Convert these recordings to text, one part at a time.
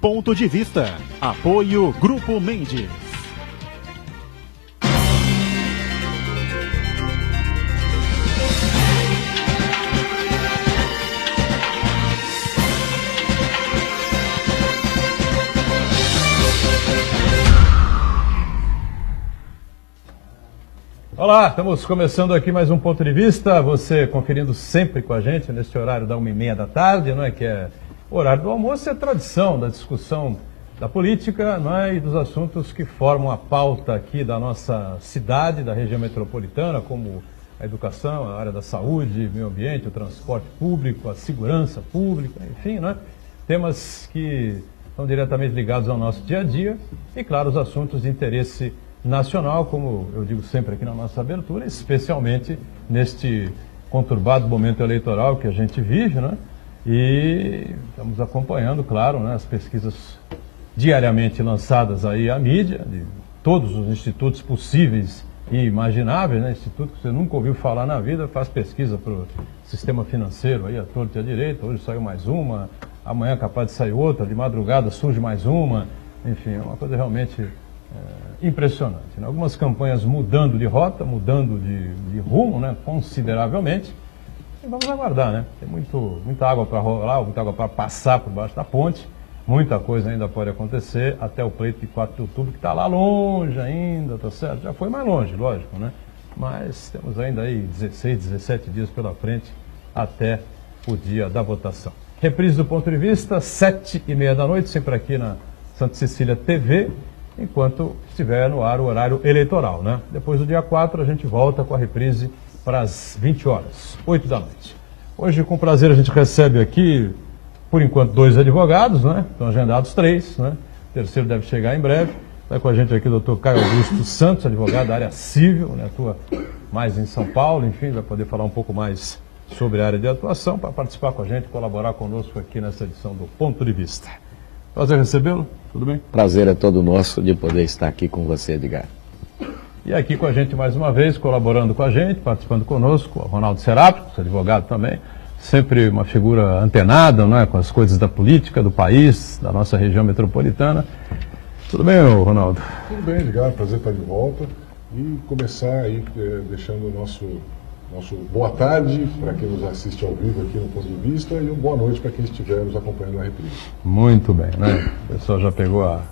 Ponto de Vista. Apoio Grupo Mendes. Olá, estamos começando aqui mais um Ponto de Vista, você conferindo sempre com a gente neste horário da 1h30 da tarde, não é, que é o horário do almoço, é tradição da discussão da política, não é, e dos assuntos que formam a pauta aqui da nossa cidade, da região metropolitana, como a educação, a área da saúde, meio ambiente, o transporte público, a segurança pública, enfim, não é, temas que estão diretamente ligados ao nosso dia a dia e, claro, os assuntos de interesse nacional, como eu digo sempre aqui na nossa abertura, especialmente neste conturbado momento eleitoral que a gente vive, né? E estamos acompanhando, claro, né, as pesquisas diariamente lançadas aí à mídia, de todos os institutos possíveis e imagináveis, né? Instituto que você nunca ouviu falar na vida, faz pesquisa para o sistema financeiro aí, à torta e à direita. Hoje saiu mais uma, amanhã é capaz de sair outra, de madrugada surge mais uma, enfim, é uma coisa realmente impressionante, né? Algumas campanhas mudando de rota, mudando de rumo, né, consideravelmente. E vamos aguardar, né? Tem muita água para rolar, muita água para passar por baixo da ponte. Muita coisa ainda pode acontecer até o pleito de 4 de outubro, que está lá longe ainda, tá certo? Já foi mais longe, lógico, né? Mas temos ainda aí 16, 17 dias pela frente até o dia da votação. Reprise do Ponto de Vista, 7h30 da noite, sempre aqui na Santa Cecília TV, enquanto estiver no ar o horário eleitoral, né? Depois do dia 4 a gente volta com a reprise para as 20 horas, 8 da noite. Hoje, com prazer, a gente recebe aqui, por enquanto, 2 advogados, né? Estão agendados 3, né? O terceiro deve chegar em breve. Está com a gente aqui o doutor Caio Augusto Santos, advogado da área civil, né? Atua mais em São Paulo, enfim, vai poder falar um pouco mais sobre a área de atuação, para participar com a gente, colaborar conosco aqui nessa edição do Ponto de Vista. Prazer recebê-lo, tudo bem? Prazer é todo nosso de poder estar aqui com você, Edgar. E aqui com a gente mais uma vez, colaborando com a gente, participando conosco, o Ronaldo Serápicos, advogado também, sempre uma figura antenada, não é, com as coisas da política, do país, da nossa região metropolitana. Tudo bem, Ronaldo? Tudo bem, Edgar, prazer estar de volta e começar aí deixando o nosso boa tarde para quem nos assiste ao vivo aqui no Ponto de Vista e uma boa noite para quem estiver nos acompanhando na reprise. Muito bem, né? O pessoal já pegou a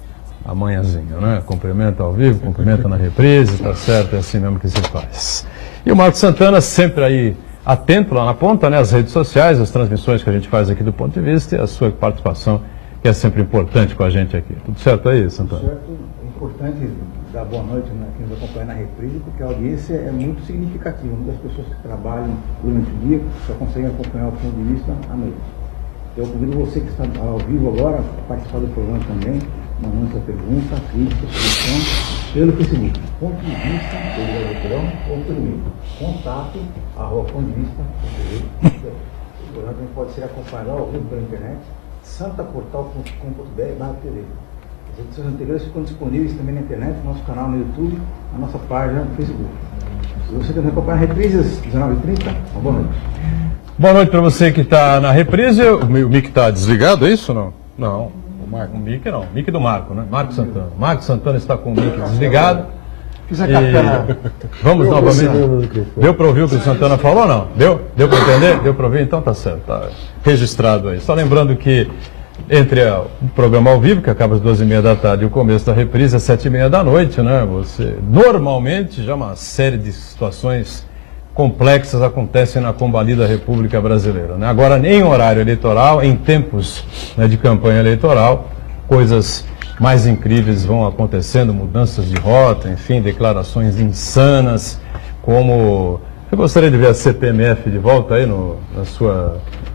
manhãzinha, né? Cumprimenta ao vivo, cumprimenta na reprise, tá certo, é assim mesmo que se faz. E o Marcos Santana sempre aí atento lá na ponta, né? As redes sociais, as transmissões que a gente faz aqui do Ponto de Vista e a sua participação, que é sempre importante com a gente aqui. Tudo certo aí, Santana? Tudo certo. É importante dar boa noite, né, quem nos acompanha na reprise, porque a audiência é muito significativa. Muitas pessoas que trabalham durante o dia só conseguem acompanhar o Ponto de Vista à noite. Eu convido você que está ao vivo agora a participar do programa também, mandando sua pergunta, crítica, sugestão, pelo Facebook. Ponto de Vista, ou pelo e-mail. contato@pontodevista.tv. O programa também pode ser acompanhado ao vivo pela internet, santaportal.com.br/tv. As edições anteriores ficam disponíveis também na internet, no nosso canal no YouTube, na nossa página no Facebook. Se você quer acompanhar a reprise às 19h30, uma boa noite. Boa noite para você que está na reprise. O mic está desligado, é isso ou não? Não. O mic não. O mic do Marco, né? Marco Santana. Marco Santana está com o mic desligado. Fiz a capela. Vamos novamente. Deu para ouvir o que o Santana falou ou não? Deu? Deu para entender? Deu para ouvir? Então tá certo. Tá registrado aí. Só lembrando que entre o programa ao vivo, que acaba às 2h30 da tarde, e o começo da reprise às 7h30 da noite, né? Você, normalmente, já uma série de situações complexas acontecem na combalida República Brasileira, né? Agora, em horário eleitoral, em tempos, né, de campanha eleitoral, coisas mais incríveis vão acontecendo, mudanças de rota, enfim, declarações insanas, como... Eu gostaria de ver a CPMF de volta aí na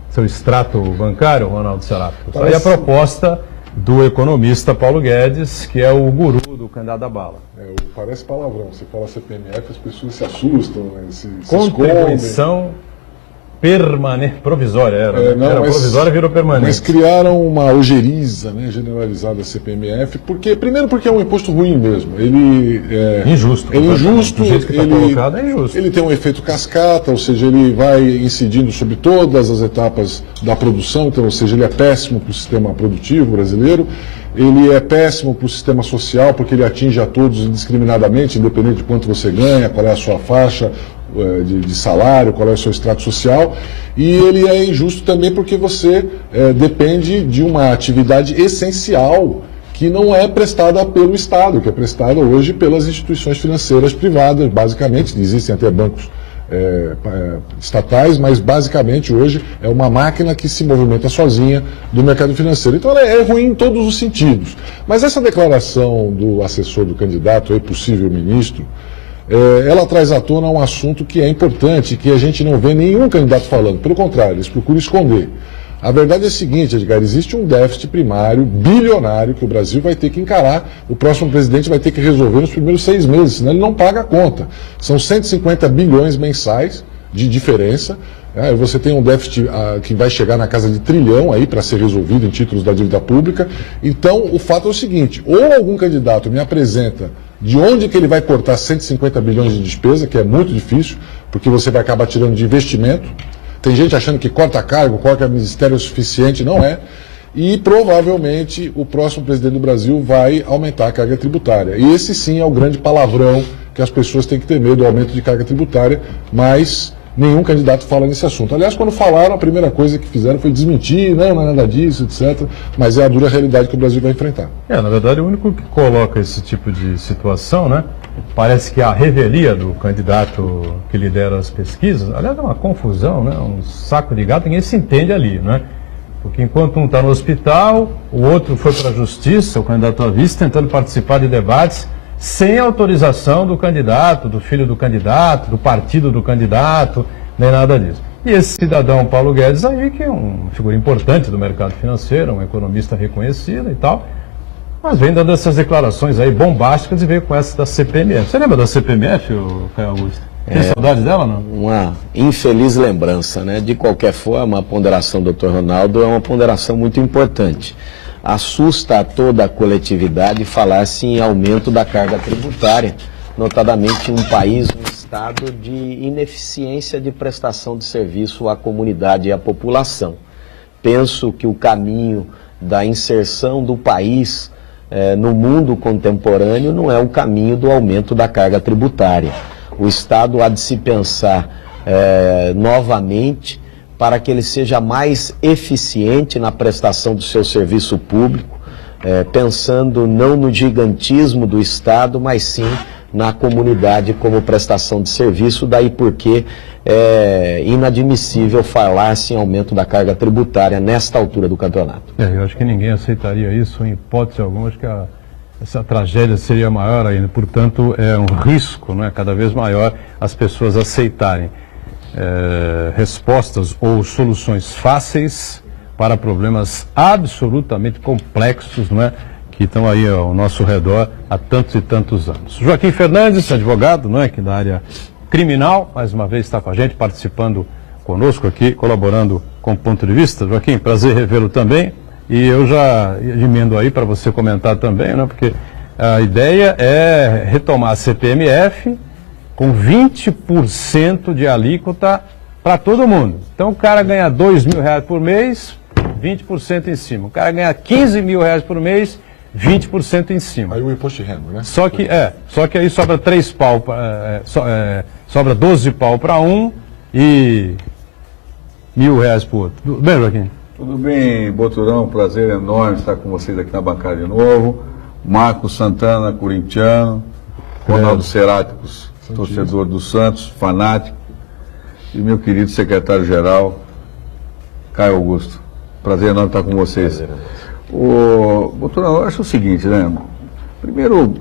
seu extrato bancário, Ronaldo Serápicos. Aí a proposta do economista Paulo Guedes, que é o guru do candidato à bala. Parece palavrão, você fala CPMF, as pessoas se assustam, né? Se Contribuição provisória, era mas, provisória, virou permanente. Mas criaram uma ojeriza, né, generalizada CPMF, primeiro porque é um imposto ruim mesmo. Ele é injusto. Ele é injusto, do jeito que está colocado, é injusto. Ele tem um efeito cascata, ou seja, ele vai incidindo sobre todas as etapas da produção, então, ou seja, ele é péssimo para o sistema produtivo brasileiro. Ele é péssimo para o sistema social, porque ele atinge a todos indiscriminadamente, independente de quanto você ganha, qual é a sua faixa de salário, qual é o seu extrato social. E ele é injusto também porque você depende de uma atividade essencial que não é prestada pelo Estado, que é prestada hoje pelas instituições financeiras privadas, basicamente. Existem até bancos estatais, mas basicamente hoje é uma máquina que se movimenta sozinha do mercado financeiro. Então ela é ruim em todos os sentidos. Mas essa declaração do assessor do candidato, possível ministro, ela traz à tona um assunto que é importante, que a gente não vê nenhum candidato falando. Pelo contrário, eles procuram esconder. A verdade é a seguinte, Edgar, existe um déficit primário bilionário que o Brasil vai ter que encarar, o próximo presidente vai ter que resolver nos primeiros 6 meses, senão ele não paga a conta. São 150 bilhões mensais de diferença. Você tem um déficit que vai chegar na casa de trilhão aí para ser resolvido em títulos da dívida pública. Então, o fato é o seguinte, ou algum candidato me apresenta de onde que ele vai cortar 150 bilhões de despesa, que é muito difícil, porque você vai acabar tirando de investimento. Tem gente achando que corta cargo, corta ministério o suficiente, não é. E provavelmente o próximo presidente do Brasil vai aumentar a carga tributária. E esse sim é o grande palavrão que as pessoas têm que ter medo do aumento de carga tributária, mas nenhum candidato fala nesse assunto. Aliás, quando falaram, a primeira coisa que fizeram foi desmentir, não é nada disso, etc. Mas é a dura realidade que o Brasil vai enfrentar. Na verdade, o único que coloca esse tipo de situação, né? Parece que a revelia do candidato que lidera as pesquisas, aliás, é uma confusão, né? Um saco de gato, ninguém se entende ali, né? Porque enquanto um está no hospital, o outro foi para a justiça, o candidato à vice, tentando participar de debates sem autorização do candidato, do filho do candidato, do partido do candidato, nem nada disso. E esse cidadão Paulo Guedes aí, que é uma figura importante do mercado financeiro, um economista reconhecido e tal, mas vem dando essas declarações aí bombásticas e veio com essa da CPMF. Você lembra da CPMF, Caio Augusto? Tem saudade dela, não? Uma infeliz lembrança, né? De qualquer forma, a ponderação do Dr. Ronaldo é uma ponderação muito importante. Assusta a toda a coletividade falar-se em aumento da carga tributária, notadamente em um país, um estado de ineficiência de prestação de serviço à comunidade e à população. Penso que o caminho da inserção do país no mundo contemporâneo não é o caminho do aumento da carga tributária. O Estado há de se pensar novamente para que ele seja mais eficiente na prestação do seu serviço público, pensando não no gigantismo do Estado, mas sim na comunidade como prestação de serviço, daí porque é inadmissível falar-se em aumento da carga tributária nesta altura do campeonato. Eu acho que ninguém aceitaria isso, em hipótese alguma, acho que essa tragédia seria maior ainda, portanto é um risco, não é, cada vez maior as pessoas aceitarem respostas ou soluções fáceis para problemas absolutamente complexos, não é, que estão aí ao nosso redor há tantos e tantos anos. Joaquim Fernandes, advogado, não é, que da área criminal, mais uma vez está com a gente, participando conosco aqui, colaborando com o ponto de vista. Joaquim, prazer revê-lo também. E eu já emendo aí para você comentar também, né, porque a ideia é retomar a CPMF com 20% de alíquota para todo mundo. Então o cara ganha R$2.000 por mês, 20% em cima. O cara ganha R$15.000 por mês, 20% em cima. Aí o imposto de renda, né? Só que aí sobra 3 pau, sobra 12 pau para um e R$1.000 para o outro. Tudo bem, Joaquim? Tudo bem, Boturão, prazer enorme estar com vocês aqui na bancada de novo. Marcos Santana, corintiano, Ronaldo Seráticos, torcedor do Santos, fanático, e meu querido secretário-geral, Caio Augusto. Prazer enorme estar com vocês. Boturão, eu acho o seguinte, né? Primeiro,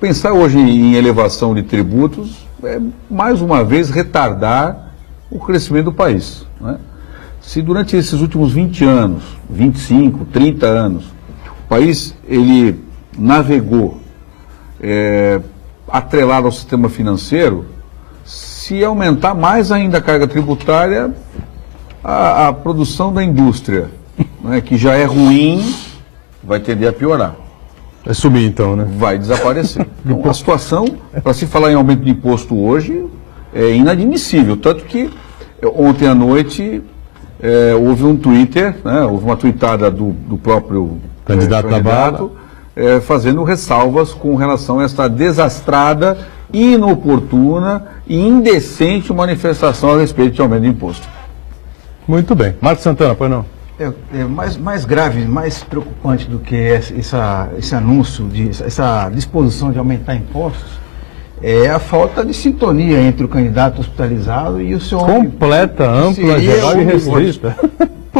pensar hoje em elevação de tributos é, mais uma vez, retardar o crescimento do país, né? Se durante esses últimos 20 anos, 25, 30 anos, o país ele navegou atrelado ao sistema financeiro, se aumentar mais ainda a carga tributária, a produção da indústria, né, que já é ruim, vai tender a piorar. Vai subir então, né? Vai desaparecer. Então, a situação, para se falar em aumento de imposto hoje, é inadmissível. Tanto que ontem à noite houve um Twitter, né, houve uma tweetada do próprio Candidato da bala. Fazendo ressalvas com relação a esta desastrada, inoportuna e indecente manifestação a respeito de aumento de imposto. Muito bem. Marcos Santana, pois não? Mais grave, mais preocupante do que esse anúncio, essa disposição de aumentar impostos, é a falta de sintonia entre o candidato hospitalizado e o seu... Completa, ampla, geral e restrita.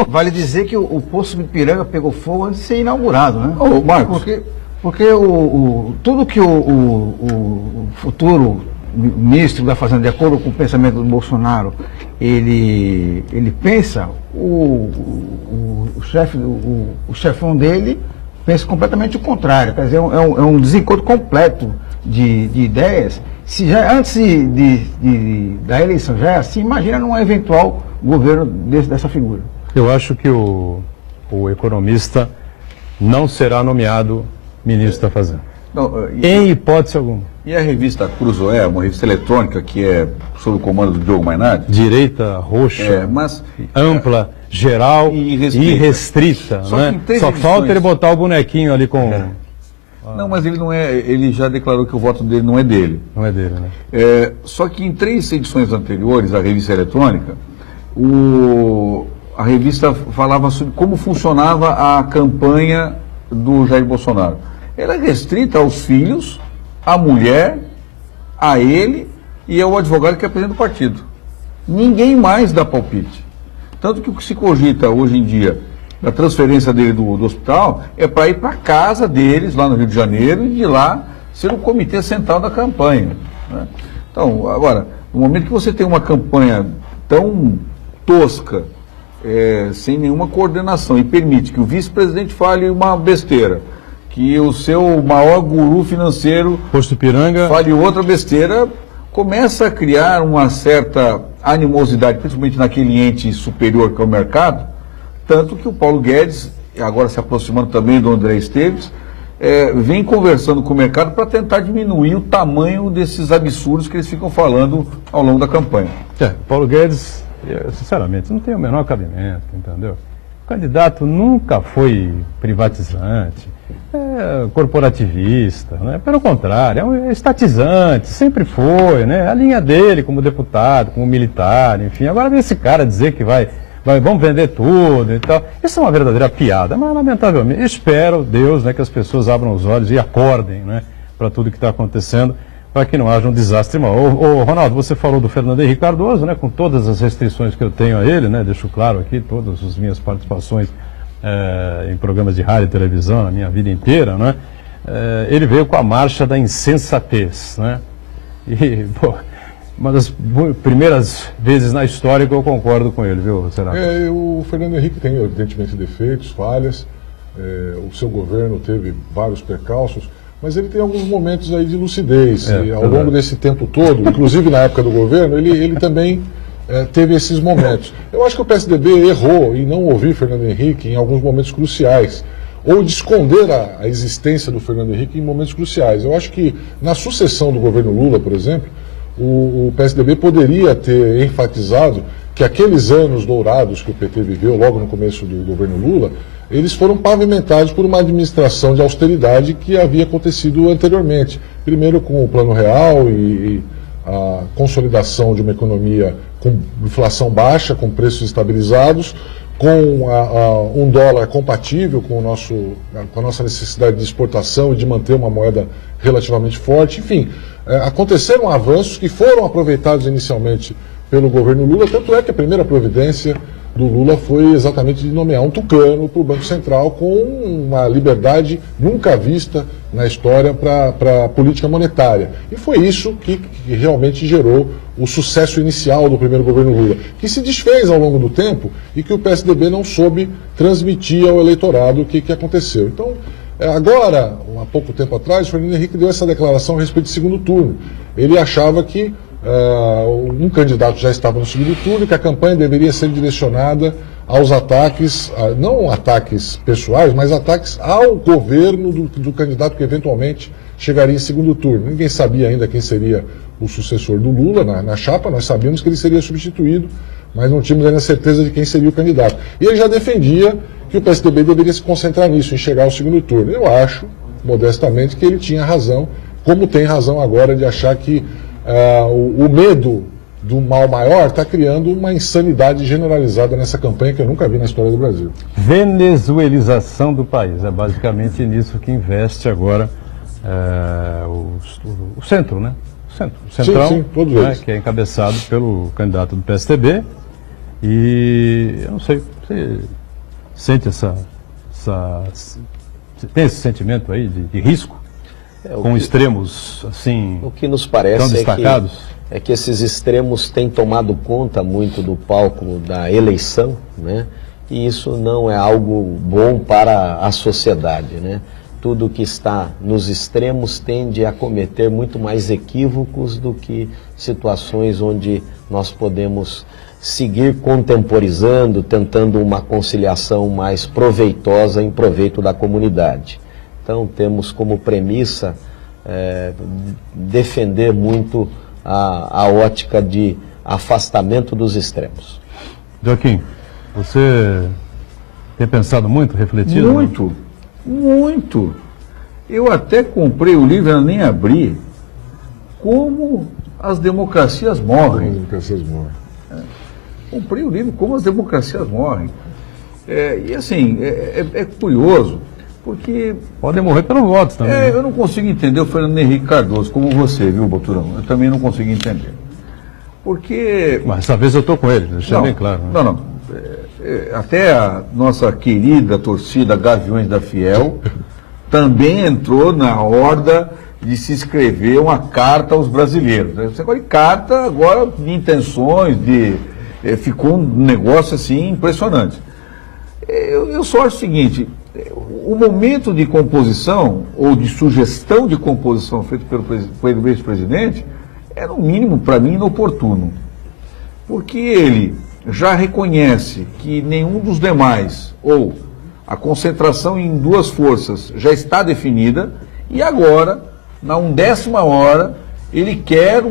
Vale dizer que o poço de Ipiranga pegou fogo antes de ser inaugurado, né? Ô, Marcos. Porque tudo que o futuro ministro da Fazenda, de acordo com o pensamento do Bolsonaro, ele pensa, o chefão dele pensa completamente o contrário. Quer dizer, é um desencontro completo de ideias. Se já antes da eleição já é assim, imagina num eventual governo dessa figura. Eu acho que o economista não será nomeado ministro da Fazenda. Não, Em hipótese alguma. E a revista Cruzoé, uma revista eletrônica que é sob o comando do Diogo Mainardi, Direita, roxa, mas ampla, geral e e restrita. Só Né? que em 3 Só edições. falta ele botar o bonequinho ali com... Não, mas ele não é. Ele já declarou que o voto dele não é dele. Não é dele, né? Só que em 3 edições anteriores da revista eletrônica, a revista falava sobre como funcionava a campanha do Jair Bolsonaro. Ela é restrita aos filhos, à mulher, a ele e ao advogado que é presidente do partido. Ninguém mais dá palpite. Tanto que o que se cogita hoje em dia da transferência dele do hospital é para ir para a casa deles, lá no Rio de Janeiro, e de lá ser o comitê central da campanha. Né? Então, agora, no momento que você tem uma campanha tão tosca, sem nenhuma coordenação, e permite que o vice-presidente fale uma besteira, que o seu maior guru financeiro Posto Ipiranga. fale outra besteira, começa a criar uma certa animosidade, principalmente naquele ente superior que é o mercado. Tanto que o Paulo Guedes, agora se aproximando também do André Esteves, vem conversando com o mercado para tentar diminuir o tamanho desses absurdos que eles ficam falando ao longo da campanha. Paulo Guedes, sinceramente, não tem o menor cabimento, entendeu? O candidato nunca foi privatizante, corporativista, né? Pelo contrário, é estatizante, sempre foi, né? A linha dele como deputado, como militar, enfim. Agora vem esse cara dizer que vamos vender tudo e tal. Isso é uma verdadeira piada, mas lamentavelmente, espero, Deus, né, que as pessoas abram os olhos e acordem, né, para tudo que está acontecendo, para que não haja um desastre maior. Ô, Ronaldo, você falou do Fernando Henrique Cardoso, né, com todas as restrições que eu tenho a ele, né, deixo claro aqui, todas as minhas participações em programas de rádio e televisão, na minha vida inteira, né, ele veio com a marcha da insensatez, né, e, pô, uma das primeiras vezes na história que eu concordo com ele, viu, será? O Fernando Henrique tem, evidentemente, defeitos, falhas. O seu governo teve vários percalços, mas ele tem alguns momentos aí de lucidez. E ao longo desse tempo todo, inclusive na época do governo, ele também teve esses momentos. Eu acho que o PSDB errou em não ouvir Fernando Henrique em alguns momentos cruciais, ou de esconder a existência do Fernando Henrique em momentos cruciais. Eu acho que na sucessão do governo Lula, por exemplo, o PSDB poderia ter enfatizado que aqueles anos dourados que o PT viveu logo no começo do governo Lula, eles foram pavimentados por uma administração de austeridade que havia acontecido anteriormente. Primeiro com o Plano Real e a consolidação de uma economia com inflação baixa, com preços estabilizados, com um dólar compatível com a nossa necessidade de exportação e de manter uma moeda relativamente forte. Enfim, aconteceram avanços que foram aproveitados inicialmente pelo governo Lula, tanto é que a primeira providência do Lula foi exatamente de nomear um tucano para o Banco Central com uma liberdade nunca vista na história para a política monetária. E foi isso que realmente gerou o sucesso inicial do primeiro governo Lula, que se desfez ao longo do tempo e que o PSDB não soube transmitir ao eleitorado o que aconteceu. Então, agora, há pouco tempo atrás, o Fernando Henrique deu essa declaração a respeito do segundo turno. Ele achava que um candidato já estava no segundo turno e que a campanha deveria ser direcionada aos ataques, não ataques pessoais, mas ataques ao governo do candidato que eventualmente chegaria em segundo turno. Ninguém sabia ainda quem seria o sucessor do Lula na chapa, nós sabíamos que ele seria substituído, mas não tínhamos ainda certeza de quem seria o candidato. E ele já defendia que o PSDB deveria se concentrar nisso, em chegar ao segundo turno. Eu acho, modestamente, que ele tinha razão, como tem razão agora de achar que o medo do mal maior está criando uma insanidade generalizada nessa campanha que eu nunca vi na história do Brasil. Venezuelização do país, é basicamente nisso que investe agora o centro, né? O centrão, sim, todos eles. Que é encabeçado pelo candidato do PSDB. E eu não sei, você sente tem esse sentimento aí de risco com extremos assim o que nos parece tão destacados? É que esses extremos têm tomado conta muito do palco da eleição, né? E isso não é algo bom para a sociedade, né? Tudo que está nos extremos tende a cometer muito mais equívocos do que situações onde nós podemos seguir contemporizando, tentando uma conciliação mais proveitosa em proveito da comunidade. Então temos como premissa defender muito a ótica de afastamento dos extremos. Joaquim, você tem pensado muito, refletido? Muito, muito. Eu até comprei o livro, eu nem abri, Como as Democracias Morrem. Como as democracias morrem. Comprei o livro Como as Democracias Morrem. E assim, é curioso, porque... Podem morrer pelo voto também. Eu não consigo entender o Fernando Henrique Cardoso, como você, viu, Boturão? Eu também não consigo entender. Porque... Mas dessa vez eu estou com ele, deixar bem claro. Né? Não. Até a nossa querida torcida Gaviões da Fiel também entrou na horda de se escrever uma carta aos brasileiros. Você agora carta, agora de intenções, ficou um negócio assim impressionante. Eu só acho o seguinte, o momento de composição, ou de sugestão de composição feito pelo ex-presidente, é no mínimo, para mim, inoportuno. Porque ele já reconhece que nenhum dos demais, ou a concentração em duas forças já está definida, e agora, na 1ª hora, ele quer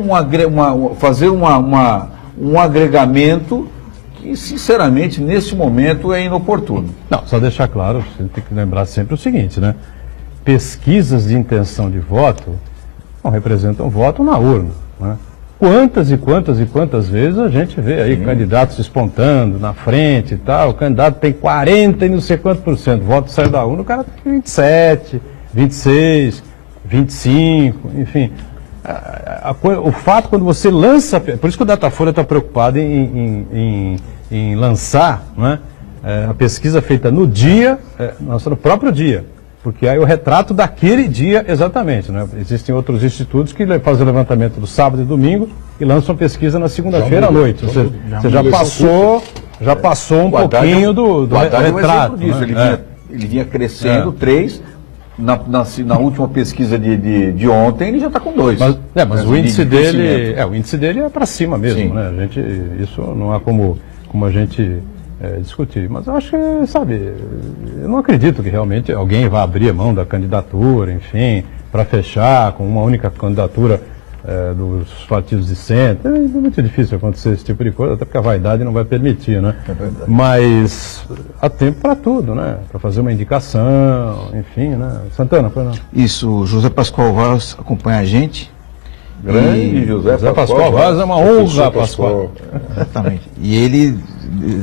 fazer um agregamento que, sinceramente, nesse momento é inoportuno. Não, só deixar claro, você tem que lembrar sempre o seguinte, né? Pesquisas de intenção de voto não representam voto na urna, né? Quantas vezes a gente vê aí candidatos espontando na frente e tal, o candidato tem 40 e não sei quantos por cento, o voto sai da urna, o cara tem 27, 26, 25, enfim. O fato, quando você lança, por isso que o Datafolha está preocupado em lançar, né, a pesquisa feita no dia, no próprio dia, porque aí o retrato daquele dia exatamente, né? Existem outros institutos que fazem o levantamento do sábado e domingo e lançam pesquisa na segunda-feira à noite. Você já passou um pouquinho do retrato. Disso, né? Ele vinha crescendo 3. Na última pesquisa de ontem, ele já está com 2. Mas o índice dele é para cima mesmo, né? Isso não há como a gente discutir. Mas eu acho que, sabe, eu não acredito que realmente alguém vá abrir a mão da candidatura, enfim, para fechar com uma única candidatura dos partidos de centro. É muito difícil acontecer esse tipo de coisa, até porque a vaidade não vai permitir, né? Mas há tempo para tudo, né? Para fazer uma indicação, enfim, né? Santana, foi não? Isso, José Pascoal Vaz acompanha a gente. Grande José Pascoal Vaz, é uma honra, Pascoal. Exatamente. E ele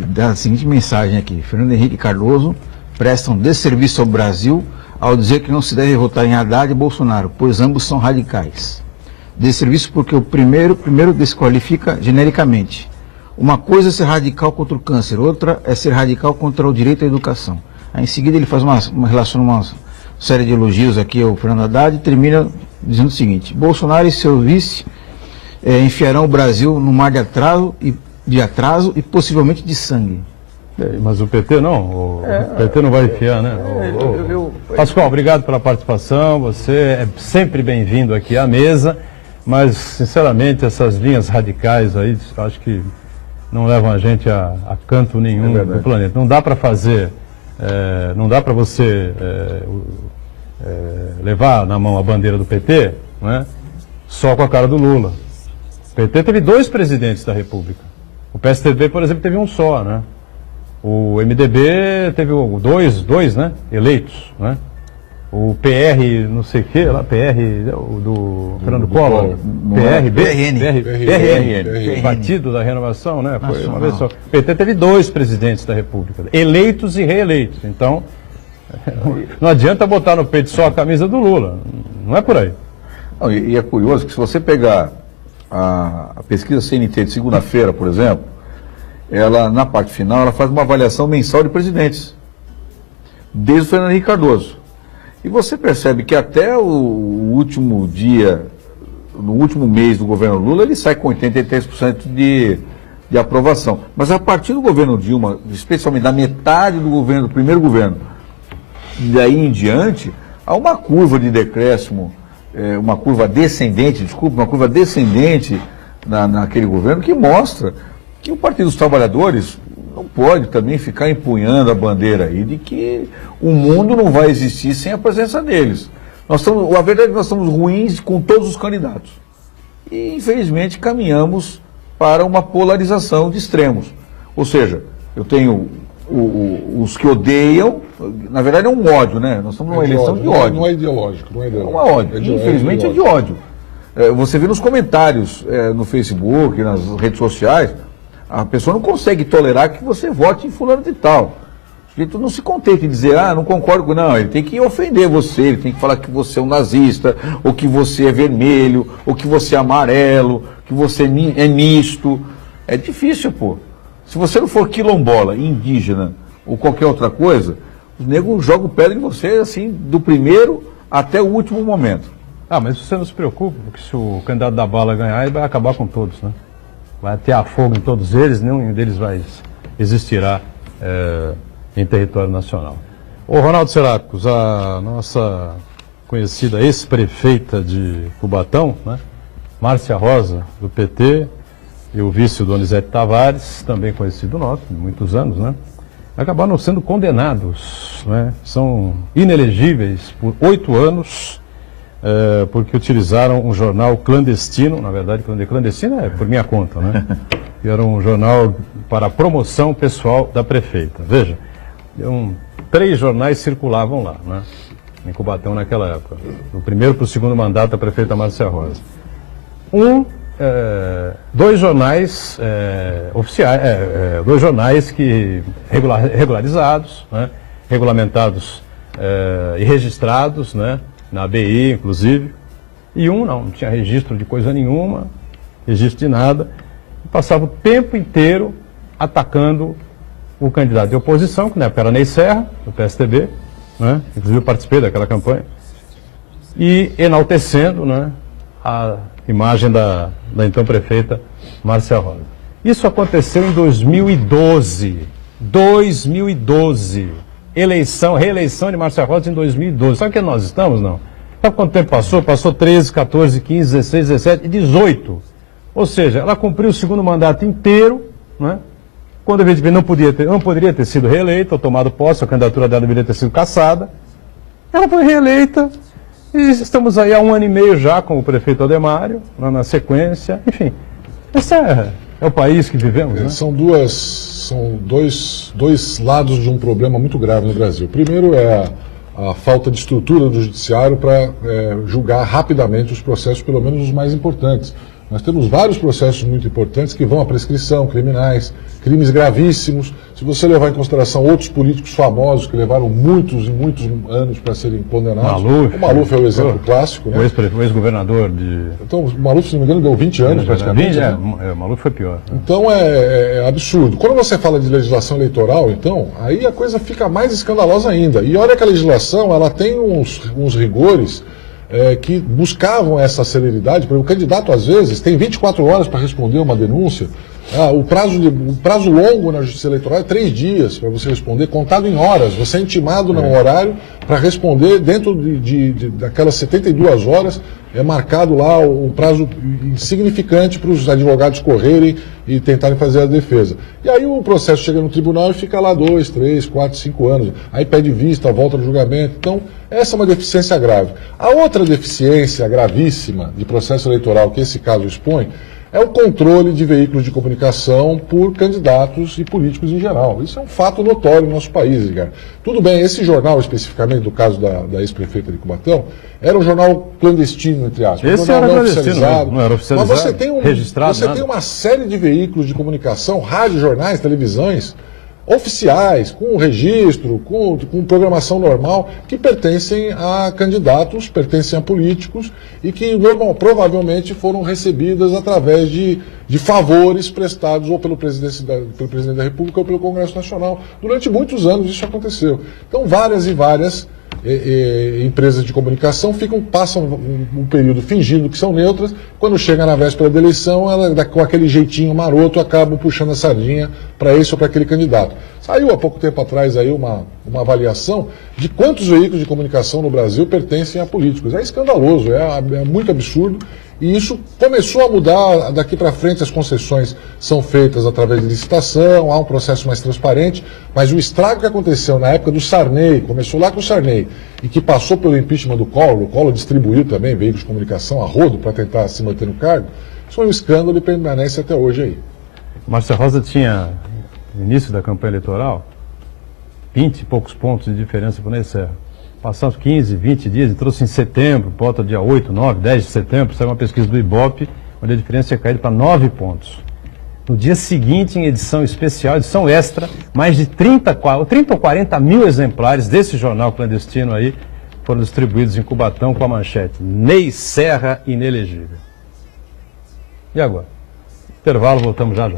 dá a seguinte mensagem aqui: Fernando Henrique Cardoso presta um desserviço ao Brasil ao dizer que não se deve votar em Haddad e Bolsonaro, pois ambos são radicais. Desserviço porque o primeiro desqualifica genericamente. Uma coisa é ser radical contra o câncer, outra é ser radical contra o direito à educação. Aí, em seguida ele faz relaciona uma série de elogios aqui ao Fernando Haddad e termina dizendo o seguinte: Bolsonaro e seu vice enfiarão o Brasil no mar de atraso e possivelmente de sangue. Mas o PT não? O PT não vai enfiar, né? Pascoal, obrigado pela participação. Você é sempre bem-vindo aqui à mesa. Mas, sinceramente, essas linhas radicais aí, acho que não levam a gente a canto nenhum do planeta. Não dá para fazer, não dá para você levar na mão a bandeira do PT, né, só com a cara do Lula. O PT teve 2 presidentes da República. O PSDB, por exemplo, teve um só, né? O MDB teve dois, né, eleitos, né? O PR, não sei o que, lá, PR, do Fernando Collor, PRN, Partido da Renovação, né? Foi uma vez só. O PT teve 2 presidentes da República, eleitos e reeleitos. Então, não adianta botar no peito só a camisa do Lula, não é por aí. Não, e é curioso que se você pegar a pesquisa CNT de segunda-feira, por exemplo, ela, na parte final, ela faz uma avaliação mensal de presidentes, desde o Fernando Henrique Cardoso. E você percebe que até o último dia, no último mês do governo Lula, ele sai com 83% de aprovação. Mas a partir do governo Dilma, especialmente da metade do governo, do primeiro governo, daí em diante, há uma curva de decréscimo, uma curva descendente naquele governo, que mostra que o Partido dos Trabalhadores não pode também ficar empunhando a bandeira aí de que o mundo não vai existir sem a presença deles. A verdade é que nós estamos ruins com todos os candidatos. E, infelizmente, caminhamos para uma polarização de extremos. Ou seja, eu tenho os que odeiam, na verdade é um ódio, né? Nós estamos numa eleição de ódio. Não é ideológico, não é ideológico. Não é ódio, infelizmente é de ódio. Você vê nos comentários no Facebook, nas redes sociais, a pessoa não consegue tolerar que você vote em fulano de tal. O sujeito não se contenta em dizer, não concordo com... Não, ele tem que ofender você, ele tem que falar que você é um nazista, ou que você é vermelho, ou que você é amarelo, que você é misto. É difícil, pô. Se você não for quilombola, indígena, ou qualquer outra coisa, os negros jogam pedra em você, assim, do primeiro até o último momento. Mas você não se preocupa, porque se o candidato da bala ganhar, ele vai acabar com todos, né? Vai atear fogo em todos eles, nenhum deles existirá em território nacional. Ô Ronaldo Serapcos, a nossa conhecida ex-prefeita de Cubatão, né, Márcia Rosa, do PT, e o vice Donizete Tavares, também conhecido nosso, de muitos anos, né, acabaram sendo condenados, né, são inelegíveis por 8 anos, porque utilizaram um jornal clandestino, na verdade clandestino é por minha conta, né? Que era um jornal para promoção pessoal da prefeita. Veja, 3 jornais circulavam lá, né? Em Cubatão naquela época, do primeiro para o segundo mandato da prefeita Márcia Rosa. 2 jornais oficiais, 2 jornais que regularizados, né? Regulamentados e registrados, né? Na ABI, inclusive, e não tinha registro de coisa nenhuma, registro de nada, e passava o tempo inteiro atacando o candidato de oposição, que na época era Ney Serra, do PSDB, né? Inclusive eu participei daquela campanha, e enaltecendo, né, a imagem da então prefeita Márcia Rosa. Isso aconteceu em 2012. 2012. Reeleição de Márcia Rosa em 2012. Sabe o que nós estamos, não? Sabe quanto tempo passou? Passou 13, 14, 15, 16, 17 e 18. Ou seja, ela cumpriu o segundo mandato inteiro, né? Quando evidentemente não poderia ter sido reeleita ou tomado posse, a candidatura dela deveria ter sido cassada. Ela foi reeleita e estamos aí há 1 ano e meio já com o prefeito Ademário, na sequência. Enfim, esse é o país que vivemos, né? São dois lados de um problema muito grave no Brasil. Primeiro é a falta de estrutura do judiciário para julgar rapidamente os processos, pelo menos os mais importantes. Nós temos vários processos muito importantes que vão à prescrição, criminais, crimes gravíssimos. Se você levar em consideração outros políticos famosos que levaram muitos e muitos anos para serem condenados. O Maluf é o exemplo clássico, né? O ex-governador de... Então, o Maluf, se não me engano, deu 20 anos. O Maluf foi pior. Né? Então, é absurdo. Quando você fala de legislação eleitoral, então, aí a coisa fica mais escandalosa ainda. E olha que a legislação, ela tem uns rigores que buscavam essa celeridade. Porque o candidato, às vezes, tem 24 horas para responder uma denúncia. O prazo longo na Justiça Eleitoral é 3 dias para você responder, contado em horas. Você é intimado no horário para responder dentro daquelas 72 horas. É marcado lá um prazo insignificante para os advogados correrem e tentarem fazer a defesa. E aí o processo chega no tribunal e fica lá 2, 3, 4, 5 anos. Aí pede vista, volta no julgamento. Então, essa é uma deficiência grave. A outra deficiência gravíssima de processo eleitoral que esse caso expõe é o controle de veículos de comunicação por candidatos e políticos em geral. Isso é um fato notório no nosso país, Edgar. Tudo bem, esse jornal, especificamente do caso da ex-prefeita de Cubatão, era um jornal clandestino, entre aspas. Esse um jornal era não clandestino, oficializado. não era oficializado, Mas você tem, registrado, você nada. tem uma série de veículos de comunicação, rádio, jornais, televisões, oficiais, com registro, com programação normal, que pertencem a candidatos, pertencem a políticos e que provavelmente foram recebidas através de favores prestados ou pelo presidente da República ou pelo Congresso Nacional. Durante muitos anos isso aconteceu. Então várias e várias empresas de comunicação passam um período fingindo que são neutras, quando chega na véspera da eleição, com aquele jeitinho maroto, acabam puxando a sardinha para esse ou para aquele candidato. Saiu há pouco tempo atrás aí uma avaliação de quantos veículos de comunicação no Brasil pertencem a políticos. É escandaloso, é muito absurdo. E isso começou a mudar, daqui para frente as concessões são feitas através de licitação, há um processo mais transparente, mas o estrago que aconteceu na época do Sarney, começou lá com o Sarney, e que passou pelo impeachment do Collor, o Collor distribuiu também veículos de comunicação a rodo para tentar se manter no cargo, isso foi um escândalo e permanece até hoje aí. Márcia Rosa tinha, no início da campanha eleitoral, 20 e poucos pontos de diferença para o Ney Serra. Passados 15, 20 dias, e trouxe em setembro, volta dia 8, 9, 10 de setembro, saiu uma pesquisa do Ibope, onde a diferença tinha caído para 9 pontos. No dia seguinte, em edição especial, edição extra, mais de 30 ou 40 mil exemplares desse jornal clandestino aí foram distribuídos em Cubatão com a manchete: Ney Serra inelegível. E agora? Intervalo, voltamos já já.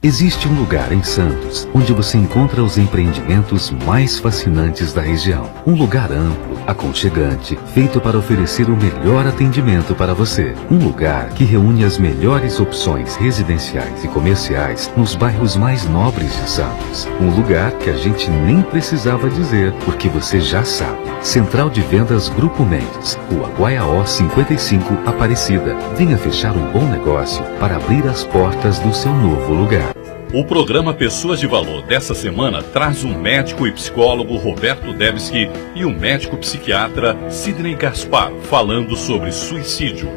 Existe um lugar em Santos onde você encontra os empreendimentos mais fascinantes da região. Um lugar amplo, aconchegante, feito para oferecer o melhor atendimento para você. Um lugar que reúne as melhores opções residenciais e comerciais nos bairros mais nobres de Santos. Um lugar que a gente nem precisava dizer, porque você já sabe. Central de Vendas Grupo Mendes, Rua Guaiaó 55, Aparecida. Venha fechar um bom negócio para abrir as portas do seu novo lugar. O programa Pessoas de Valor dessa semana traz o médico e psicólogo Roberto Debski e o médico psiquiatra Sidney Gaspar falando sobre suicídio.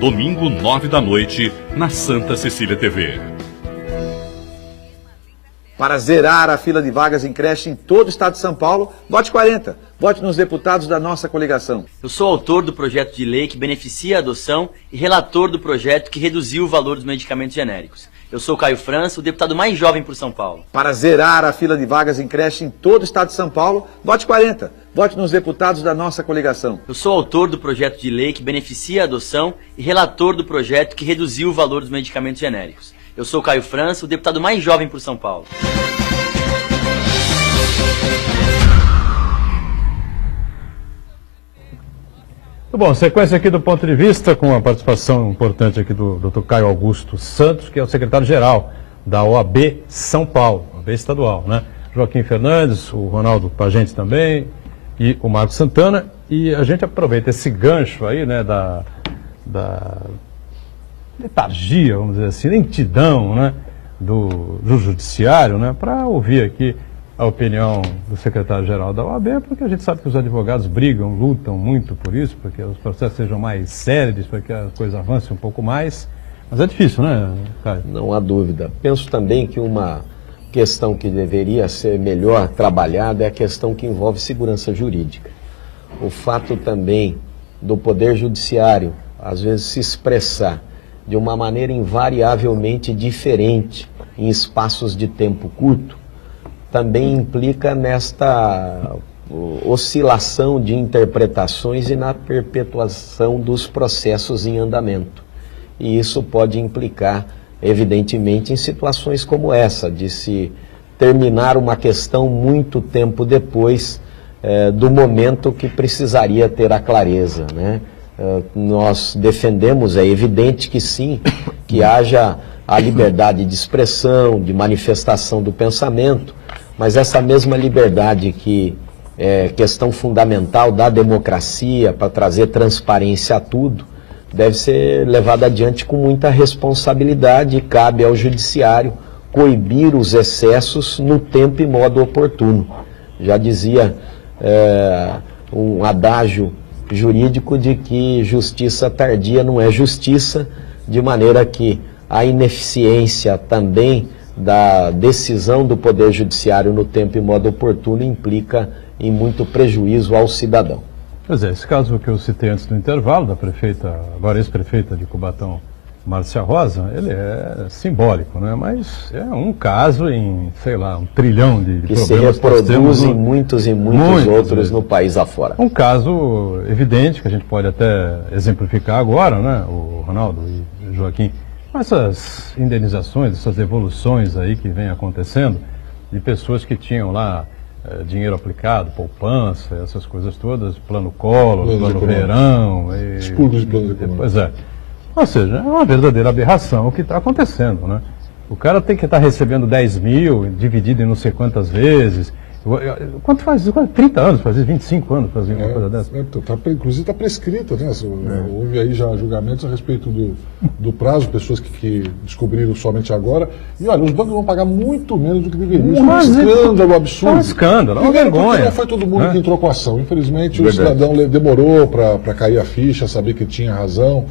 Domingo, 9 da noite, na Santa Cecília TV. Para zerar a fila de vagas em creche em todo o estado de São Paulo, vote 40. Vote nos deputados da nossa coligação. Eu sou autor do projeto de lei que beneficia a adoção e relator do projeto que reduziu o valor dos medicamentos genéricos. Eu sou Caio França, o deputado mais jovem por São Paulo. Para zerar a fila de vagas em creche em todo o estado de São Paulo, vote 40. Vote nos deputados da nossa coligação. Eu sou autor do projeto de lei que beneficia a adoção e relator do projeto que reduziu o valor dos medicamentos genéricos. Eu sou Caio França, o deputado mais jovem por São Paulo. Muito bom, sequência aqui do Ponto de Vista, com a participação importante aqui do Dr. Caio Augusto Santos, que é o secretário-geral da OAB São Paulo, OAB estadual, né? Joaquim Fernandes, o Ronaldo Pagente também, e o Marcos Santana. E a gente aproveita esse gancho aí, né, da letargia, vamos dizer assim, lentidão, né, do judiciário, né, para ouvir aqui a opinião do secretário-geral da OAB, porque a gente sabe que os advogados brigam, lutam muito por isso, para que os processos sejam mais sérios, para que a coisa avance um pouco mais. Mas é difícil, né, Caio? Não há dúvida. Penso também que uma questão que deveria ser melhor trabalhada é a questão que envolve segurança jurídica. O fato também do Poder Judiciário, às vezes, se expressar de uma maneira invariavelmente diferente em espaços de tempo curto, também implica nesta oscilação de interpretações e na perpetuação dos processos em andamento. E isso pode implicar, evidentemente, em situações como essa, de se terminar uma questão muito tempo depois do momento que precisaria ter a clareza, né? Nós defendemos, é evidente que sim, que haja a liberdade de expressão, de manifestação do pensamento, mas essa mesma liberdade que é questão fundamental da democracia para trazer transparência a tudo, deve ser levada adiante com muita responsabilidade e cabe ao judiciário coibir os excessos no tempo e modo oportuno. Já dizia um adágio jurídico de que justiça tardia não é justiça, de maneira que a ineficiência também da decisão do Poder Judiciário no tempo e modo oportuno implica em muito prejuízo ao cidadão. Pois é, esse caso que eu citei antes do intervalo, da prefeita, agora ex-prefeita de Cubatão, Márcia Rosa, ele é simbólico, né? Mas é um caso em, sei lá, 1 trilhão de que problemas. Se reproduzem muitos e muitos outros no país afora. Um caso evidente, que a gente pode até exemplificar agora, né? O Ronaldo e o Joaquim, essas indenizações, essas devoluções aí que vem acontecendo, de pessoas que tinham lá dinheiro aplicado, poupança, essas coisas todas, plano Collor, plano Verão. Expurgos de planos econômicos. Pois é. Ou seja, é uma verdadeira aberração o que está acontecendo, né? O cara tem que estar recebendo 10 mil, dividido em não sei quantas vezes. Quanto faz? 30 anos, faz 25 anos fazer uma coisa dessa? Inclusive está prescrita, né? Houve aí já julgamentos a respeito do prazo, pessoas que descobriram somente agora. E olha, os bancos vão pagar muito menos do que deveriam. Isso é um escândalo absurdo. É um escândalo, é uma vergonha. Porque não foi todo mundo que entrou com a ação. Infelizmente, o cidadão demorou para cair a ficha, saber que tinha razão.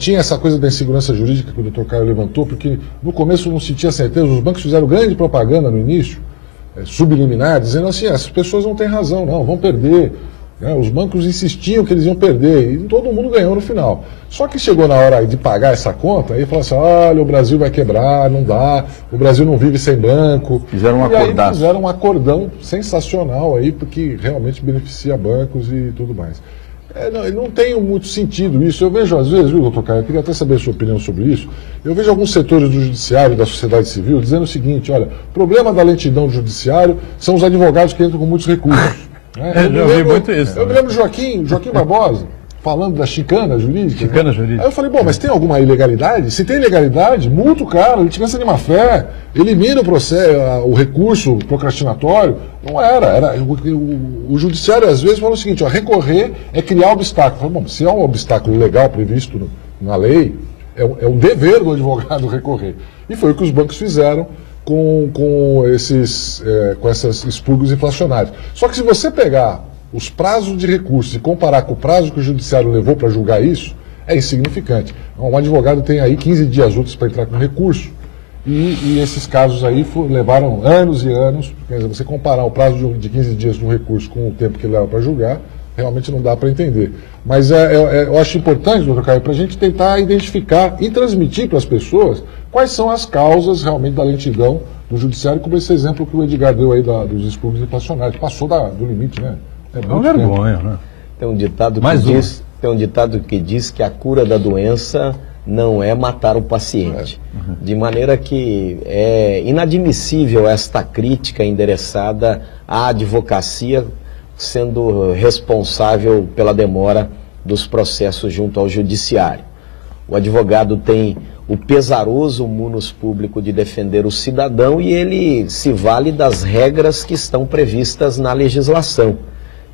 Tinha essa coisa da insegurança jurídica que o Dr. Caio levantou, porque no começo não se tinha certeza. Os bancos fizeram grande propaganda no início, subliminar, dizendo assim, essas pessoas não têm razão, não, vão perder. Os bancos insistiam que eles iam perder e todo mundo ganhou no final. Só que chegou na hora de pagar essa conta, aí falou assim, olha, o Brasil vai quebrar, não dá, o Brasil não vive sem banco. Fizeram um acordaço. Fizeram um acordão sensacional aí, porque realmente beneficia bancos e tudo mais. Não tem muito sentido isso. Eu vejo às vezes, viu, doutor Caio, eu queria até saber a sua opinião sobre isso, eu vejo alguns setores do judiciário, da sociedade civil, dizendo o seguinte, olha, o problema da lentidão do judiciário são os advogados que entram com muitos recursos. Eu vi muito isso. Eu me lembro do Joaquim Barbosa, falando da chicana jurídica. Chicana jurídica. Aí eu falei, bom, mas tem alguma ilegalidade? Se tem ilegalidade, multa o cara, litigância de má fé, elimina o processo, o recurso procrastinatório. Não era. O judiciário às vezes fala o seguinte, recorrer é criar obstáculo. Eu falei, bom, se é um obstáculo legal previsto na lei, é um dever do advogado recorrer. E foi o que os bancos fizeram com esses expurgos inflacionários. Só que se você pegar os prazos de recursos e comparar com o prazo que o judiciário levou para julgar isso, é insignificante. Um advogado tem aí 15 dias úteis para entrar com recurso e esses casos aí levaram anos e anos. Quer dizer, você comparar o prazo de 15 dias de um recurso com o tempo que ele leva para julgar, realmente não dá para entender. Mas eu acho importante, doutor Caio, para a gente tentar identificar e transmitir para as pessoas quais são as causas realmente da lentidão do judiciário, como esse exemplo que o Edgar deu aí dos expurgos inflacionários. Passou do limite, né? É uma vergonha, né? Tem um ditado que diz que a cura da doença não é matar o paciente. De maneira que é inadmissível esta crítica endereçada à advocacia sendo responsável pela demora dos processos junto ao judiciário. O advogado tem o pesaroso munus público de defender o cidadão e ele se vale das regras que estão previstas na legislação.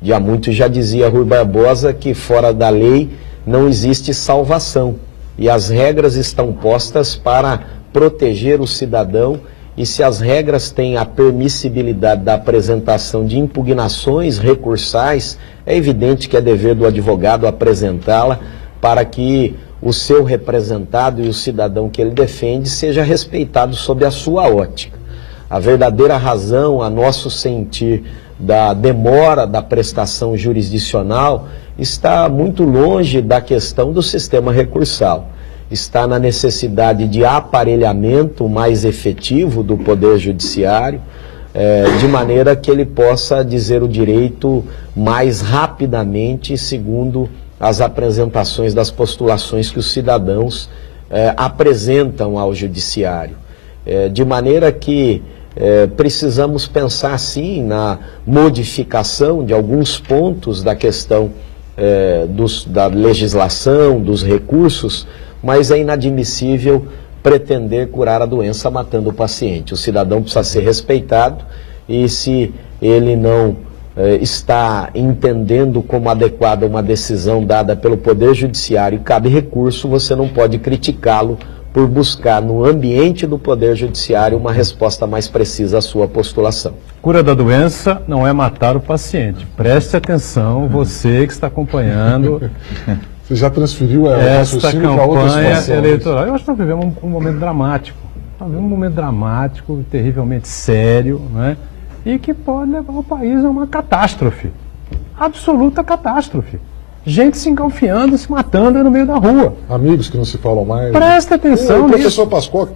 Já muito já dizia Rui Barbosa que fora da lei não existe salvação e as regras estão postas para proteger o cidadão e se as regras têm a permissibilidade da apresentação de impugnações recursais, é evidente que é dever do advogado apresentá-la para que o seu representado e o cidadão que ele defende seja respeitado sob a sua ótica. A verdadeira razão, a nosso sentir, da demora da prestação jurisdicional está muito longe da questão do sistema recursal. Está na necessidade de aparelhamento mais efetivo do Poder Judiciário, de maneira que ele possa dizer o direito mais rapidamente, segundo as apresentações das postulações que os cidadãos apresentam ao Judiciário. De maneira que precisamos pensar sim na modificação de alguns pontos da questão da legislação, dos recursos, mas é inadmissível pretender curar a doença matando o paciente. O cidadão precisa ser respeitado e se ele não está entendendo como adequada uma decisão dada pelo Poder Judiciário e cabe recurso, você não pode criticá-lo por buscar no ambiente do Poder Judiciário uma resposta mais precisa à sua postulação. Cura da doença não é matar o paciente. Preste atenção, você que está acompanhando. Você já transferiu esta campanha eleitoral. Eu acho que nós vivemos um momento dramático. Nós vivemos um momento dramático, terrivelmente sério, né? E que pode levar o país a uma catástrofe. Absoluta catástrofe. Gente se engalfinhando, se matando no meio da rua. Amigos que não se falam mais. Presta atenção. O professor Pascoal, que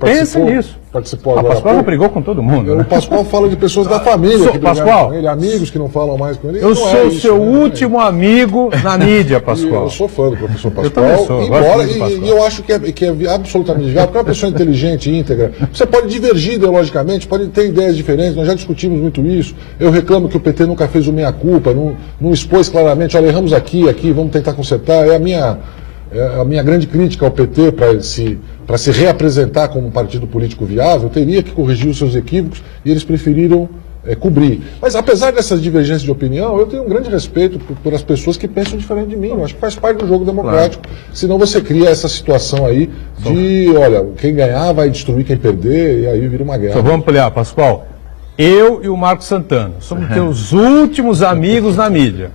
participou agora. O Pascoal não brigou com todo mundo. Né? O Pascoal fala de pessoas da família que Pascoal, com ele, amigos que não falam mais com ele. Eu sou o seu último amigo na mídia, Pascoal. Eu sou fã do professor Pascoal. Eu também sou. Embora, e eu acho que é absolutamente viável, porque é uma pessoa inteligente, íntegra. Você pode divergir ideologicamente, pode ter ideias diferentes, nós já discutimos muito isso. Eu reclamo que o PT nunca fez o meia-culpa, não expôs claramente, olha, erramos aqui, vamos tentar consertar. É a minha grande crítica ao PT para se reapresentar como um partido político viável, teria que corrigir os seus equívocos e eles preferiram cobrir. Mas apesar dessas divergências de opinião, eu tenho um grande respeito por as pessoas que pensam diferente de mim. Eu acho que faz parte do jogo democrático. Claro. Senão você cria essa situação aí de, olha, quem ganhar vai destruir quem perder e aí vira uma guerra. Só vamos ampliar, Pascoal. Eu e o Marcos Santana somos teus últimos amigos na mídia.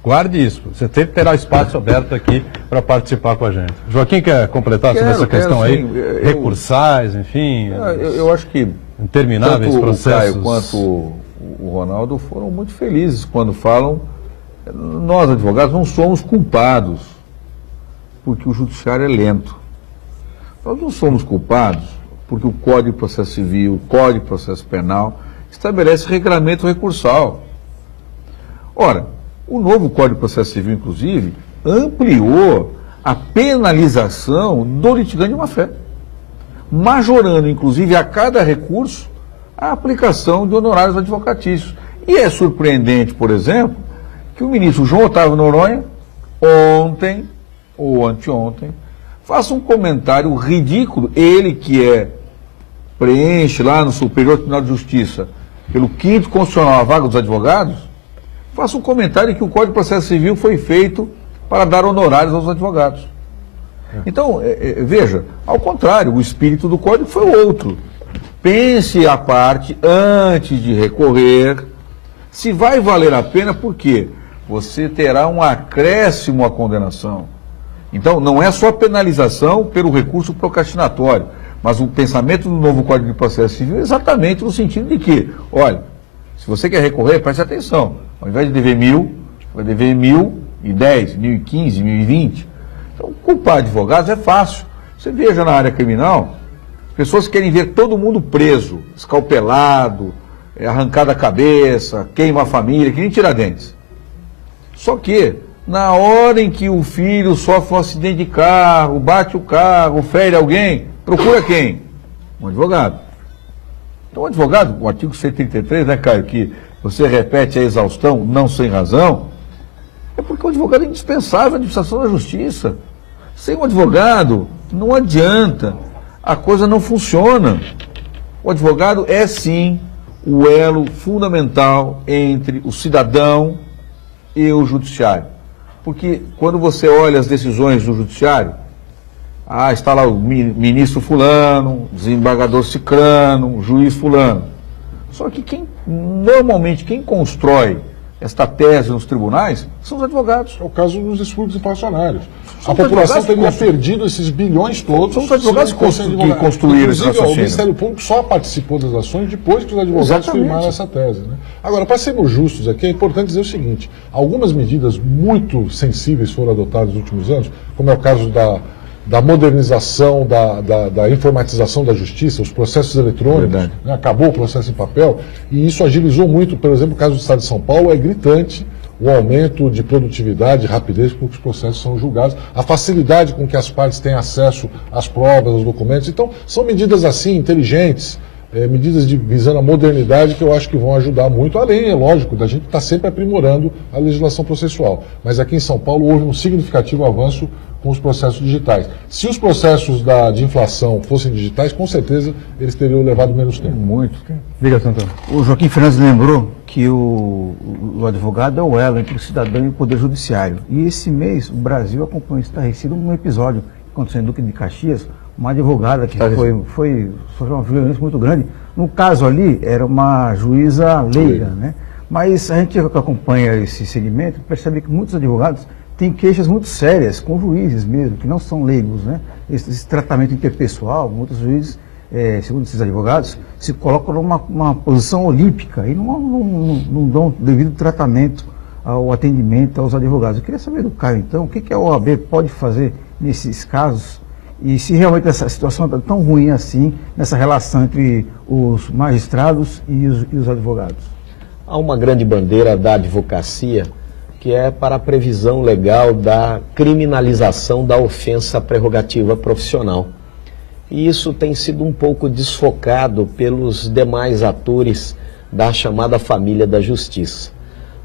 Guarde isso, você terá espaço aberto aqui para participar com a gente. Joaquim quer completar sobre essa questão aí? Recursais, enfim. Eu acho que intermináveis tanto processos. O Caio quanto o Ronaldo foram muito felizes quando falam. Nós, advogados, não somos culpados porque o judiciário é lento. Nós não somos culpados porque o Código de Processo Civil, o Código de Processo Penal estabelece regramento recursal. Ora, o novo Código de Processo Civil, inclusive, ampliou a penalização do litigante de má-fé, majorando, inclusive, a cada recurso, a aplicação de honorários advocatícios. E é surpreendente, por exemplo, que o ministro João Otávio Noronha, ontem ou anteontem, faça um comentário ridículo, ele que preenche lá no Superior Tribunal de Justiça, pelo 5º Constitucional, a vaga dos advogados, faça um comentário que o Código de Processo Civil foi feito para dar honorários aos advogados. Então, veja, ao contrário, o espírito do Código foi outro. Pense à parte antes de recorrer, se vai valer a pena, porque você terá um acréscimo à condenação. Então, não é só penalização pelo recurso procrastinatório, mas o pensamento do novo Código de Processo Civil é exatamente no sentido de que, olha, se você quer recorrer, preste atenção. Ao invés de dever 1.000, vai dever 1.010, 1.015, 1.020. Então, culpar advogados é fácil. Você veja na área criminal, pessoas querem ver todo mundo preso, escalpelado, arrancado a cabeça, queima a família, que nem Tiradentes. Só que, na hora em que o filho sofre um acidente de carro, bate o carro, fere alguém, procura quem? Um advogado. Então, o advogado, o artigo 133, né, Caio, que você repete a exaustão, não sem razão, é porque o advogado é indispensável à administração da justiça. Sem um advogado, não adianta, a coisa não funciona. O advogado é, sim, o elo fundamental entre o cidadão e o judiciário. Porque quando você olha as decisões do judiciário, está lá o ministro fulano, desembargador cicrano, juiz fulano. Só que normalmente quem constrói esta tese nos tribunais são os advogados. É o caso dos distúrbios inflacionários. A população teria perdido esses bilhões todos. São os advogados que construíram esse raciocínio. O Ministério Público só participou das ações depois que os advogados firmaram essa tese. Né? Agora, para sermos justos aqui, é importante dizer o seguinte: algumas medidas muito sensíveis foram adotadas nos últimos anos, como é o caso da modernização, da informatização da justiça, os processos eletrônicos, né? Acabou o processo em papel, e isso agilizou muito. Por exemplo, o caso do Estado de São Paulo é gritante o aumento de produtividade, rapidez com que os processos são julgados, a facilidade com que as partes têm acesso às provas, aos documentos. Então, são medidas assim, inteligentes, medidas visando a modernidade que eu acho que vão ajudar muito, além, é lógico, da gente estar sempre aprimorando a legislação processual. Mas aqui em São Paulo houve um significativo avanço com os processos digitais. Se os processos de inflação fossem digitais, com certeza eles teriam levado menos tempo. Muito. Diga, Santana. O Joaquim Fernandes lembrou que o advogado é o elo entre o cidadão e o Poder Judiciário. E esse mês o Brasil acompanhou estarrecido um episódio que aconteceu em Duque de Caxias, uma advogada que sofreu uma violência muito grande. No caso ali, era uma juíza leiga, né? Mas a gente que acompanha esse segmento percebe que muitos advogados têm queixas muito sérias com juízes mesmo, que não são leigos, né? Esse tratamento interpessoal, muitos juízes, segundo esses advogados, se colocam numa posição olímpica e não dão devido tratamento ao atendimento aos advogados. Eu queria saber do Caio, então, o que a OAB pode fazer nesses casos e se realmente essa situação está tão ruim assim, nessa relação entre os magistrados e os advogados. Há uma grande bandeira da advocacia que é para a previsão legal da criminalização da ofensa à prerrogativa profissional. E isso tem sido um pouco desfocado pelos demais atores da chamada família da justiça.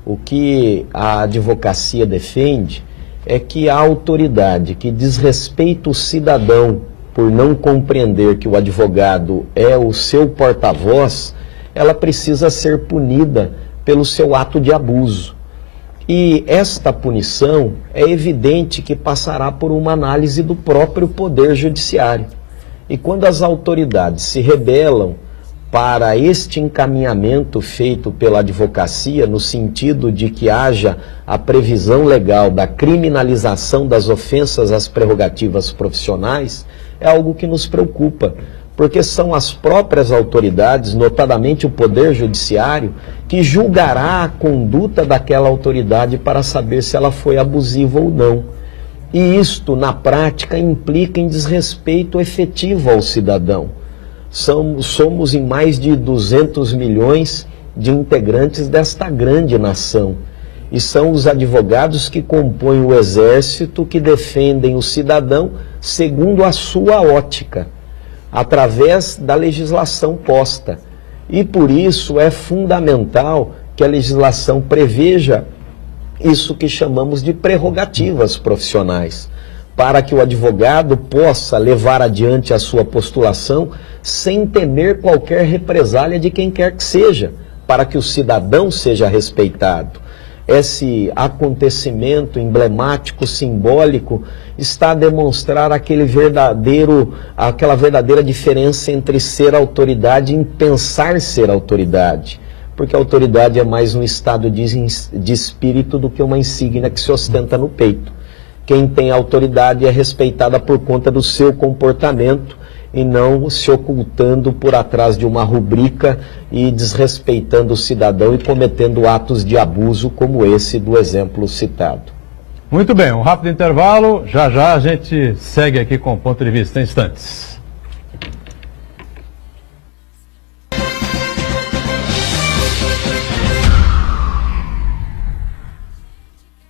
O que a advocacia defende é que a autoridade que desrespeita o cidadão por não compreender que o advogado é o seu porta-voz, ela precisa ser punida pelo seu ato de abuso. E esta punição é evidente que passará por uma análise do próprio Poder Judiciário. E quando as autoridades se rebelam para este encaminhamento feito pela advocacia, no sentido de que haja a previsão legal da criminalização das ofensas às prerrogativas profissionais, é algo que nos preocupa, porque são as próprias autoridades, notadamente o Poder Judiciário, que julgará a conduta daquela autoridade para saber se ela foi abusiva ou não. E isto, na prática, implica em desrespeito efetivo ao cidadão. Somos em mais de 200 milhões de integrantes desta grande nação. E são os advogados que compõem o exército que defendem o cidadão segundo a sua ótica, através da legislação posta. E por isso é fundamental que a legislação preveja isso que chamamos de prerrogativas profissionais, para que o advogado possa levar adiante a sua postulação sem temer qualquer represália de quem quer que seja, para que o cidadão seja respeitado. Esse acontecimento emblemático, simbólico, está a demonstrar aquela verdadeira diferença entre ser autoridade e pensar ser autoridade. Porque a autoridade é mais um estado de espírito do que uma insígnia que se ostenta no peito. Quem tem autoridade é respeitada por conta do seu comportamento e não se ocultando por atrás de uma rubrica e desrespeitando o cidadão e cometendo atos de abuso como esse do exemplo citado. Muito bem, um rápido intervalo, já a gente segue aqui com o ponto de vista em instantes.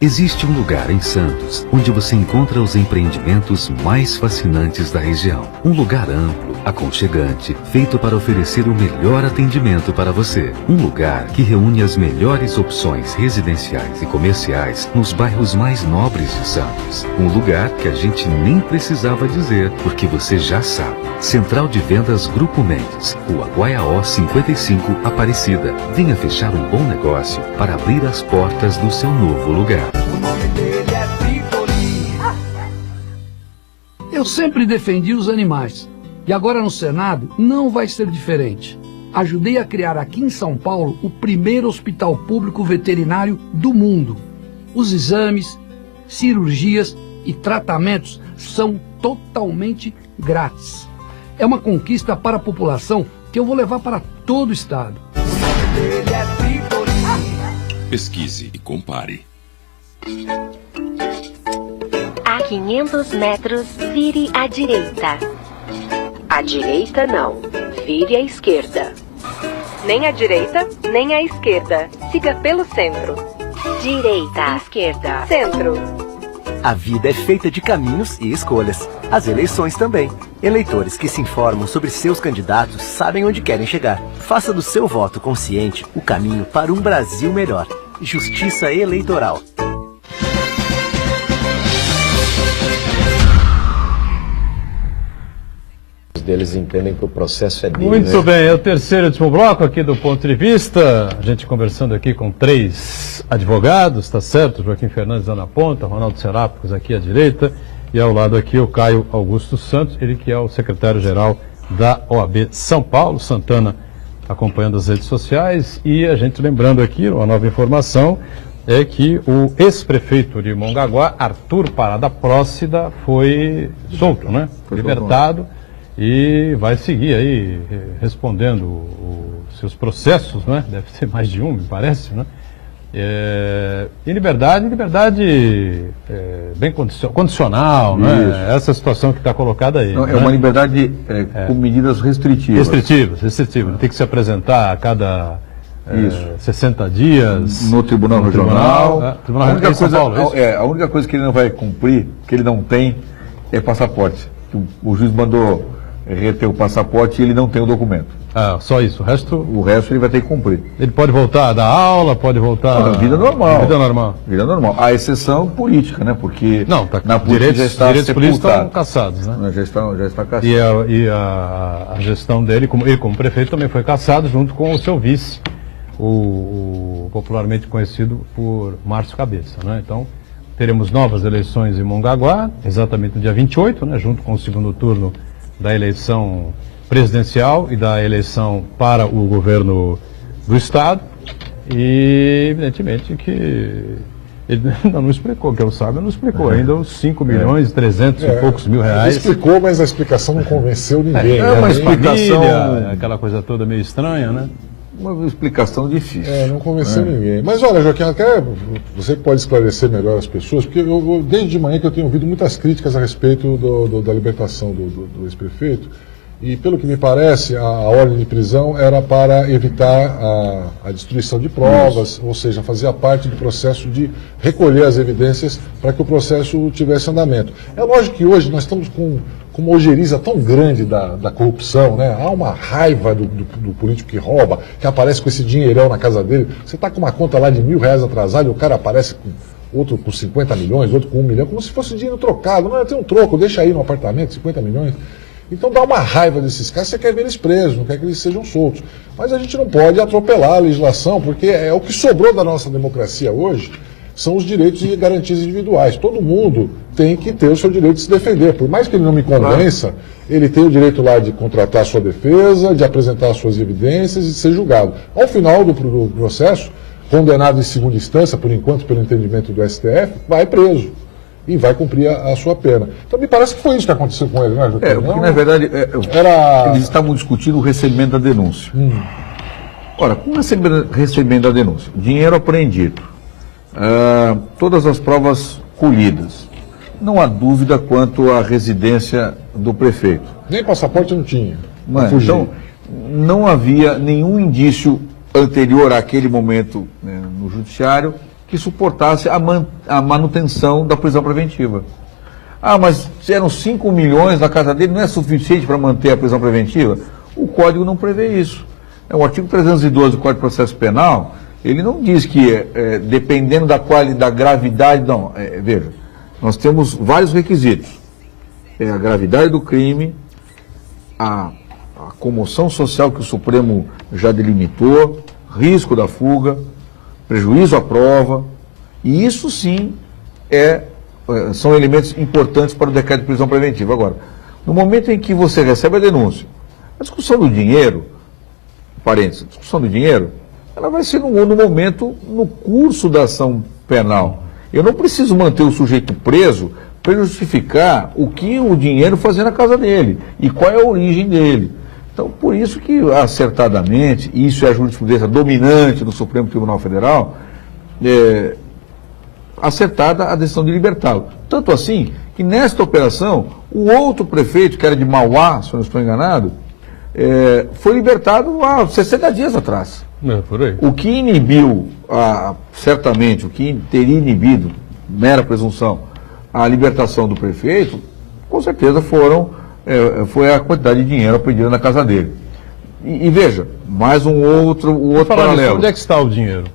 Existe um lugar em Santos onde você encontra os empreendimentos mais fascinantes da região. Um lugar amplo, aconchegante, feito para oferecer o melhor atendimento para você. Um lugar que reúne as melhores opções residenciais e comerciais nos bairros mais nobres de Santos. Um lugar que a gente nem precisava dizer, porque você já sabe. Central de Vendas Grupo Mendes, Rua Guaiaó 55, Aparecida. Venha fechar um bom negócio para abrir as portas do seu novo lugar. O nome dele é Tripoli. Eu sempre defendi os animais. E agora no Senado não vai ser diferente. Ajudei a criar aqui em São Paulo o primeiro hospital público veterinário do mundo. Os exames, cirurgias e tratamentos são totalmente grátis. É uma conquista para a população que eu vou levar para todo o estado. O nome dele é Tripoli. Pesquise e compare. A 500 metros, vire à direita. À direita não, vire à esquerda. Nem à direita, nem à esquerda. Siga pelo centro. Direita, esquerda, centro. A vida é feita de caminhos e escolhas. As eleições também. Eleitores que se informam sobre seus candidatos sabem onde querem chegar. Faça do seu voto consciente o caminho para um Brasil melhor. Justiça Eleitoral. Deles entendem que o processo é deles. Muito bem, é o terceiro e último bloco aqui do Ponto de Vista. A gente conversando aqui com 3 advogados, tá certo? Joaquim Fernandes lá na ponta, Ronaldo Serápicos aqui à direita e ao lado aqui o Caio Augusto Santos, ele que é o secretário-geral da OAB São Paulo. Santana acompanhando as redes sociais e a gente lembrando aqui, uma nova informação, é que o ex-prefeito de Mongaguá, Arthur Parada Prócida, foi solto, né? Foi libertado. E vai seguir aí respondendo os seus processos, né? Deve ser mais de um, me parece, né? Em liberdade bem condicional, né? Essa situação que está colocada aí. Não, né? É uma liberdade com medidas restritivas. Restritivas. Tem que se apresentar a cada 60 dias no Tribunal Regional. A única coisa que ele não vai cumprir, que ele não tem, é passaporte. O juiz mandou reter o passaporte e ele não tem o documento. Ah, só isso. O resto ele vai ter que cumprir. Ele pode voltar a dar aula, pode voltar... Vida normal. Vida normal. A exceção política, né? Porque na política já está direitos políticos sepultado. estão cassados, né? Já está cassado. E a gestão dele, ele como prefeito, também foi cassado junto com o seu vice, o popularmente conhecido por Márcio Cabeça, né? Então, teremos novas eleições em Mongaguá, exatamente no dia 28, né? Junto com o segundo turno da eleição presidencial e da eleição para o governo do Estado. E, evidentemente, que ele ainda não explicou, que eu saiba, não explicou ainda os 5 milhões e 300 e poucos mil reais. Ele explicou, mas a explicação não convenceu ninguém. É uma explicação... aquela coisa toda meio estranha, né? Uma explicação difícil. Não convenceu ninguém. Mas olha, Joaquim, até você pode esclarecer melhor as pessoas, porque desde de manhã que eu tenho ouvido muitas críticas a respeito da libertação do ex-prefeito, e pelo que me parece, a ordem de prisão era para evitar a destruição de provas, ou seja, fazia parte do processo de recolher as evidências para que o processo tivesse andamento. É lógico que hoje nós estamos com uma ojeriza tão grande da corrupção, né? Há uma raiva do político que rouba, que aparece com esse dinheirão na casa dele. Você está com uma conta lá de R$1.000 atrasada e o cara aparece com outro com 50 milhões, outro com 1 milhão, como se fosse dinheiro trocado. Não, tem um troco, deixa aí no apartamento, 50 milhões. Então dá uma raiva desses caras, você quer ver eles presos, não quer que eles sejam soltos. Mas a gente não pode atropelar a legislação, porque é o que sobrou da nossa democracia hoje, são os direitos e garantias individuais. Todo mundo tem que ter o seu direito de se defender. Por mais que ele não me convença, ele tem o direito lá de contratar a sua defesa, de apresentar as suas evidências e de ser julgado. Ao final do processo, condenado em segunda instância, por enquanto, pelo entendimento do STF, vai preso e vai cumprir a sua pena. Então me parece que foi isso que aconteceu com ele, né, Joaquim? Porque na verdade eles estavam discutindo o recebimento da denúncia. Ora, com o recebimento da denúncia, dinheiro apreendido, todas as provas colhidas, não há dúvida quanto à residência do prefeito. Nem passaporte não tinha. Então, não havia nenhum indício anterior àquele momento, né, no judiciário que suportasse a manutenção da prisão preventiva. Mas se eram 5 milhões na casa dele, não é suficiente para manter a prisão preventiva? O Código não prevê isso. O artigo 312 do Código de Processo Penal, ele não diz que, dependendo da gravidade, não. Veja, nós temos vários requisitos. A gravidade do crime, a comoção social que o Supremo já delimitou, risco da fuga, prejuízo à prova, e isso sim são elementos importantes para o decreto de prisão preventiva. Agora, no momento em que você recebe a denúncia, a discussão do dinheiro, a discussão do dinheiro, ela vai ser no momento, no curso da ação penal. Eu não preciso manter o sujeito preso para justificar o que o dinheiro fazia na casa dele e qual é a origem dele. Então, por isso que, acertadamente, isso é a jurisprudência dominante do Supremo Tribunal Federal, acertada a decisão de libertá-lo. Tanto assim, que nesta operação, o outro prefeito, que era de Mauá, se eu não estou enganado, foi libertado há 60 dias atrás. Por aí. O que inibiu, certamente, o que teria inibido, mera presunção, a libertação do prefeito, com certeza foi a quantidade de dinheiro apreendida na casa dele. E veja, mais um outro paralelo. Onde é que está o dinheiro?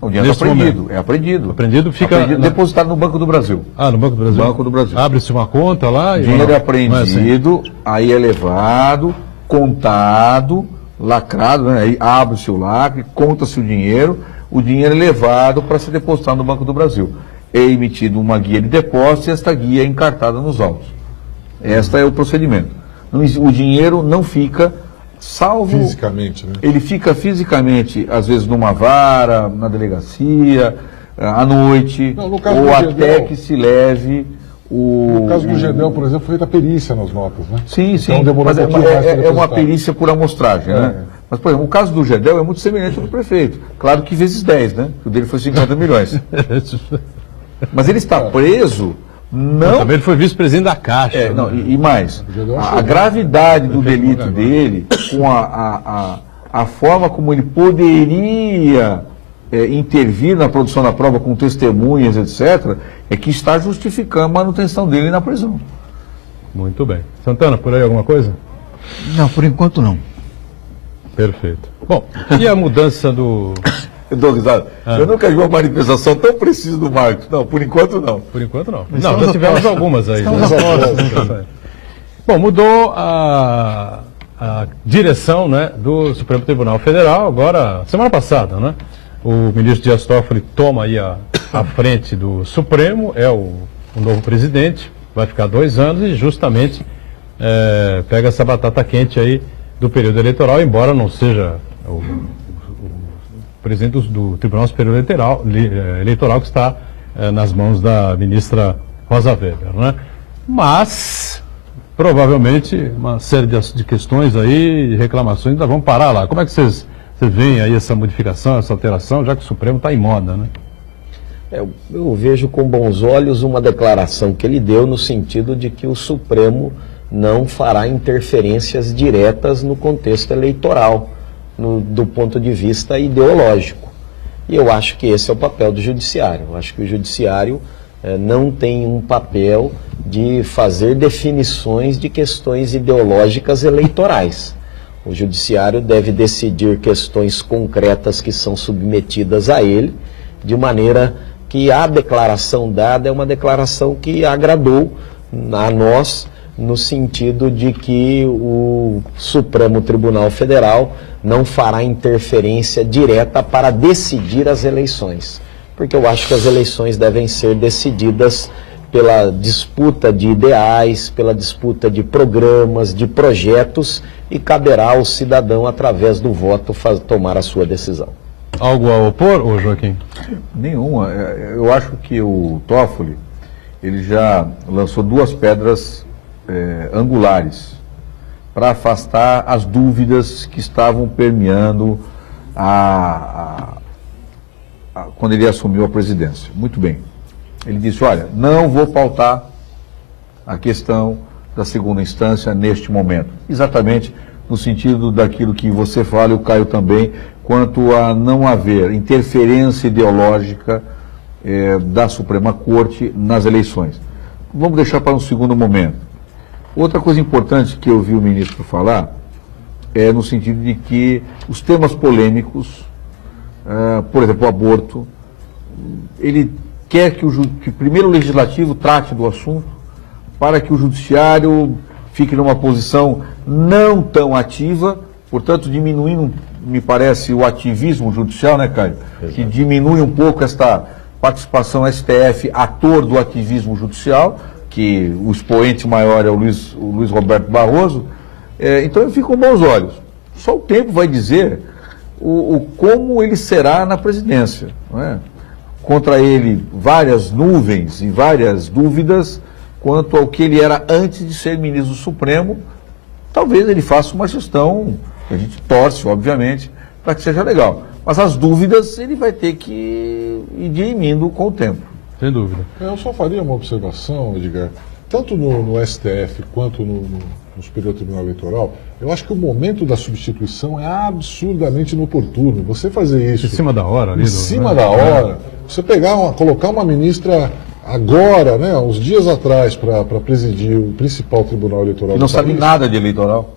O dinheiro está apreendido, é apreendido. Apreendido fica depositado no Banco do Brasil. Ah, no Banco do Brasil? Banco do Brasil. Abre-se uma conta lá O e... dinheiro é apreendido, assim. aí é levado, contado, lacrado, né? Aí abre-se o lacre, conta-se o dinheiro é levado para ser depositado no Banco do Brasil. É emitido uma guia de depósito e esta guia é encartada nos autos. Este é o procedimento. O dinheiro não fica, salvo... Fisicamente, né? Ele fica fisicamente, às vezes, numa vara, na delegacia, à noite, ou até que se leve o... No caso do Gedel, por exemplo, foi feita a perícia nas notas, né? Sim, sim. Então demorou Mas um pouquinho mais para é uma depositar. perícia por amostragem, né? Mas, por exemplo, o caso do Gedel é muito semelhante ao do prefeito. Claro que vezes 10, né? O dele foi 50 milhões. Mas ele está preso... Não. Também ele foi vice-presidente da Caixa. E mais, a gravidade do delito dele, com a forma como ele poderia intervir na produção da prova com testemunhas, etc., é que está justificando a manutenção dele na prisão. Muito bem. Santana, por aí alguma coisa? Não, por enquanto não. Perfeito. Bom, e a mudança do... Eu dou risada. Eu nunca vi uma manifestação tão precisa do Marcos. Não, por enquanto não. Por enquanto não. Não, já tivemos algumas aí. Bom, mudou a direção, né, do Supremo Tribunal Federal, agora, semana passada, né? O ministro Dias Toffoli toma aí a frente do Supremo, é o novo presidente, vai ficar 2 anos e justamente pega essa batata quente aí do período eleitoral, embora não seja o presidente do Tribunal Superior Eleitoral que está nas mãos da ministra Rosa Weber, né? Mas, provavelmente, uma série de questões aí, reclamações, ainda vão parar lá. Como é que vocês veem aí essa modificação, essa alteração, já que o Supremo está em moda, né? Eu vejo com bons olhos uma declaração que ele deu no sentido de que o Supremo não fará interferências diretas no contexto eleitoral, do ponto de vista ideológico. E eu acho que esse é o papel do Judiciário. Eu acho que o Judiciário não tem um papel de fazer definições de questões ideológicas eleitorais. O Judiciário deve decidir questões concretas que são submetidas a ele, de maneira que a declaração dada é uma declaração que agradou a nós, no sentido de que o Supremo Tribunal Federal não fará interferência direta para decidir as eleições. Porque eu acho que as eleições devem ser decididas pela disputa de ideais, pela disputa de programas, de projetos, e caberá ao cidadão, através do voto, tomar a sua decisão. Algo a opor, ô Joaquim? Nenhuma. Eu acho que o Toffoli, ele já lançou 2 pedras angulares para afastar as dúvidas que estavam permeando quando ele assumiu a presidência. Muito bem. Ele disse, olha, não vou pautar a questão da segunda instância neste momento. Exatamente no sentido daquilo que você fala, e o Caio também, quanto a não haver interferência ideológica da Suprema Corte nas eleições. Vamos deixar para um segundo momento. Outra coisa importante que eu vi o ministro falar é no sentido de que os temas polêmicos, por exemplo, o aborto, ele quer que primeiro o Legislativo trate do assunto para que o Judiciário fique numa posição não tão ativa, portanto diminuindo, me parece, o ativismo judicial, né, Caio? Exato. Que diminui um pouco esta participação STF, ator do ativismo judicial, que o expoente maior é o Luiz Roberto Barroso. Então eu fico com bons olhos. Só o tempo vai dizer como ele será na presidência, não é? Contra ele várias nuvens e várias dúvidas quanto ao que ele era antes de ser ministro do Supremo. Talvez ele faça uma gestão, que a gente torce, obviamente, para que seja legal. Mas as dúvidas ele vai ter que ir dirimindo com o tempo. Sem dúvida. Eu só faria uma observação, Edgar, tanto no STF quanto no Superior Tribunal Eleitoral. Eu acho que o momento da substituição é absurdamente inoportuno. Você fazer isso... Em cima da hora ali. Em cima da hora. Você colocar uma ministra agora, né, uns dias atrás, para presidir o principal tribunal eleitoral E não do sabe país. nada de eleitoral.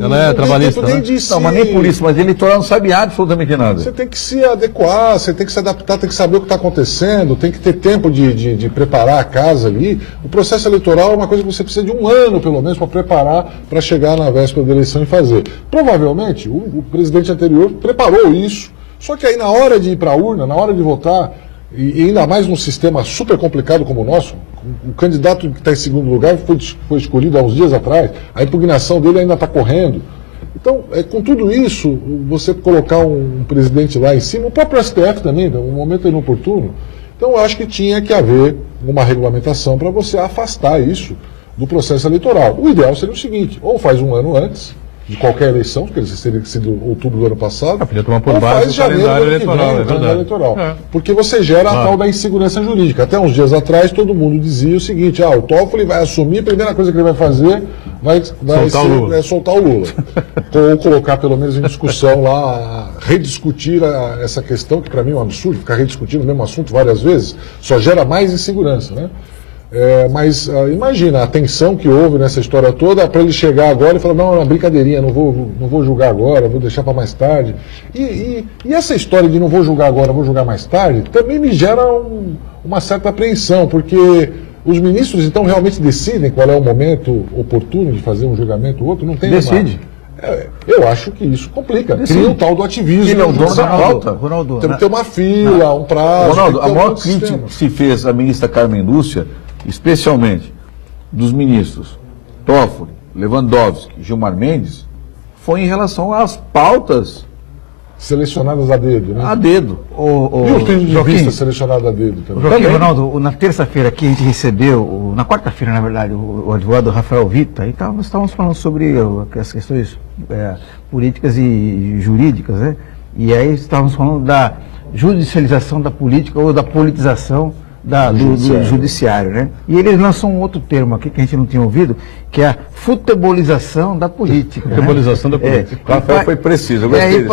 Ela é trabalhista, né? Não, mas nem por isso, mas de eleitoral não sabe absolutamente nada. Você tem que se adequar, você tem que se adaptar, tem que saber o que está acontecendo, tem que ter tempo de preparar a casa ali. O processo eleitoral é uma coisa que você precisa de um ano, pelo menos, para preparar, para chegar na véspera da eleição e fazer. Provavelmente, o presidente anterior preparou isso, só que aí na hora de ir para a urna, na hora de votar, e ainda mais num sistema super complicado como o nosso, o candidato que está em segundo lugar foi escolhido há uns dias atrás, a impugnação dele ainda está correndo. Então, com tudo isso, você colocar um presidente lá em cima, o próprio STF também, um momento inoportuno. Então, eu acho que tinha que haver uma regulamentação para você afastar isso do processo eleitoral. O ideal seria o seguinte, ou faz um ano antes de qualquer eleição, porque isso teria sido outubro do ano passado, podia tomar por ou base faz o janeiro calendário do ano que vem, eleitoral, o calendário eleitoral. É. Porque você gera a tal da insegurança jurídica. Até uns dias atrás, todo mundo dizia o seguinte, o Toffoli vai assumir, a primeira coisa que ele vai fazer vai soltar o Lula. Ou colocar, pelo menos, em discussão lá, rediscutir essa questão, que para mim é um absurdo, ficar rediscutindo o mesmo assunto várias vezes, só gera mais insegurança, né? Mas imagina a tensão que houve nessa história toda para ele chegar agora e falar, não, é uma brincadeirinha, não vou julgar agora, vou deixar para mais tarde. E essa história de não vou julgar agora, vou julgar mais tarde, também me gera uma certa apreensão, porque os ministros então realmente decidem qual é o momento oportuno de fazer um julgamento ou outro, não tem Decide. Eu acho que isso complica. Cria o tal do ativismo. Ele é o dono da pauta. Ronaldo, tem que ter uma fila, um prazo. Ronaldo, a maior crítica que se fez à ministra Carmen Lúcia, especialmente dos ministros Toffoli, Lewandowski, Gilmar Mendes, foi em relação às pautas selecionadas a dedo, né? A dedo. E os termos de vista selecionados a dedo também. Joaquim, Ronaldo, na terça-feira aqui a gente recebeu, na quarta-feira, na verdade, o advogado Rafael Vita, e estávamos falando sobre as questões políticas e jurídicas, né? E aí estávamos falando da judicialização da política ou da politização do judiciário, né? E ele lançou um outro termo aqui que a gente não tinha ouvido, que é a futebolização da política. Futebolização da política. O Rafael foi preciso, eu gostei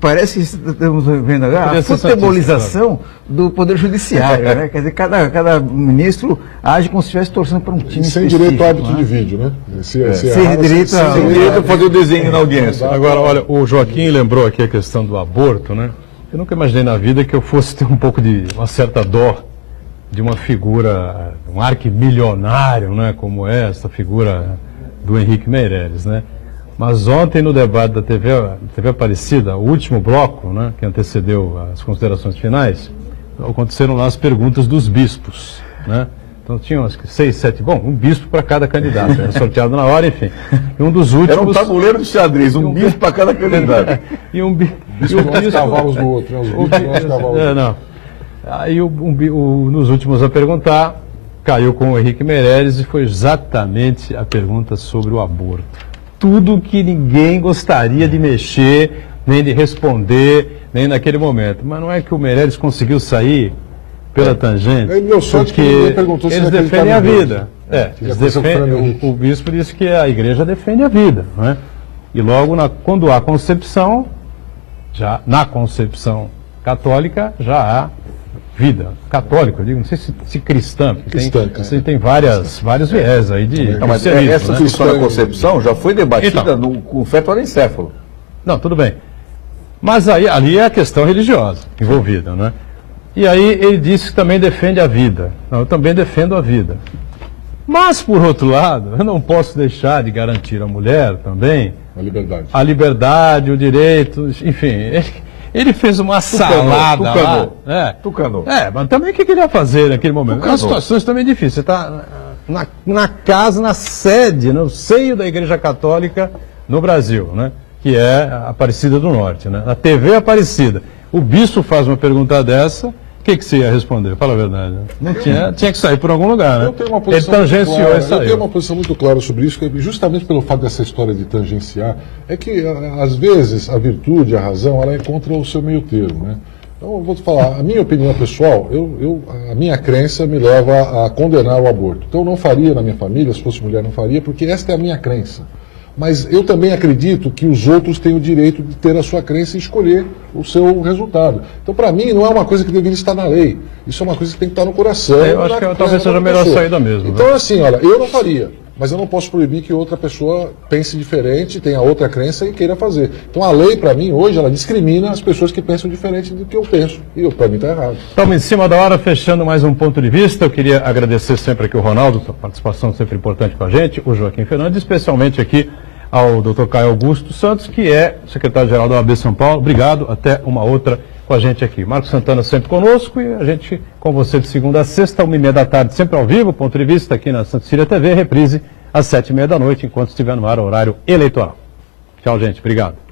parece que estamos vendo agora a futebolização do Poder Judiciário, né? Quer dizer, cada ministro age como se estivesse torcendo para um time sem específico. Sem direito ao árbitro de vídeo, né? Sem direito a fazer o desenho na audiência. Agora, olha, o Joaquim lembrou aqui a questão do aborto, né? Eu nunca imaginei na vida que eu fosse ter um pouco de uma certa dó de uma figura, um arquimilionário, né, como é essa figura do Henrique Meirelles, né? Mas ontem no debate da TV Aparecida, o último bloco, né, que antecedeu as considerações finais, aconteceram lá as perguntas dos bispos, né? Então tinham acho que 6, 7, um bispo para cada candidato, era sorteado na hora, enfim. E um dos últimos... Era um tabuleiro de xadrez, um bispo para cada candidato. E um bispo os cavalos do outro, né? Os bispos cavalos do não. Aí nos últimos a perguntar, caiu com o Henrique Meirelles e foi exatamente a pergunta sobre o aborto. Tudo que ninguém gostaria de mexer, nem de responder, nem naquele momento. Mas não é que o Meirelles conseguiu sair pela tangente, porque eles defendem a vida. O bispo disse que a igreja defende a vida, não é? E logo quando há concepção, já na concepção católica já há vida. Católica, eu digo, não sei se cristã, porque tem vários viés aí de mas essa questão da concepção já foi debatida com feto anencéfalo. Não, tudo bem. Mas ali é a questão religiosa envolvida, né? E aí ele disse que também defende a vida. Não, eu também defendo a vida. Mas, por outro lado, eu não posso deixar de garantir à mulher também a liberdade, o direito, enfim. Ele fez uma salada lá. Tucanou. Mas também o que ele ia fazer naquele momento? As situações também difíceis. Você está na casa, na sede, no seio da Igreja Católica no Brasil, né? Que é a Aparecida do Norte, né? A TV Aparecida. O bispo faz uma pergunta dessa, o que você ia responder? Fala a verdade. Não tinha que sair por algum lugar, né? Ele tangenciou e saiu. Eu tenho uma posição muito clara sobre isso, justamente pelo fato dessa história de tangenciar, é que, às vezes, a virtude, a razão, ela encontra o seu meio termo, né? Então, eu vou te falar, a minha opinião pessoal, a minha crença me leva a condenar o aborto. Então, eu não faria na minha família, se fosse mulher, não faria, porque esta é a minha crença. Mas eu também acredito que os outros têm o direito de ter a sua crença e escolher o seu resultado. Então, para mim, não é uma coisa que deveria estar na lei. Isso é uma coisa que tem que estar no coração. Eu acho que talvez seja a melhor saída mesmo. Então, assim, olha, eu não faria, mas eu não posso proibir que outra pessoa pense diferente, tenha outra crença e queira fazer. Então, a lei, para mim, hoje, ela discrimina as pessoas que pensam diferente do que eu penso. E para mim está errado. Estamos em cima da hora, fechando mais um ponto de vista. Eu queria agradecer sempre aqui o Ronaldo, sua participação sempre importante com a gente, o Joaquim Fernandes, especialmente aqui ao Dr. Caio Augusto Santos, que é secretário-geral da OAB São Paulo. Obrigado, até uma outra com a gente aqui. Marcos Santana sempre conosco e a gente com você de segunda a sexta, 1h30 da tarde, sempre ao vivo, ponto de vista aqui na Santa Cecília TV, reprise às 7h30 da noite, enquanto estiver no ar o horário eleitoral. Tchau, gente. Obrigado.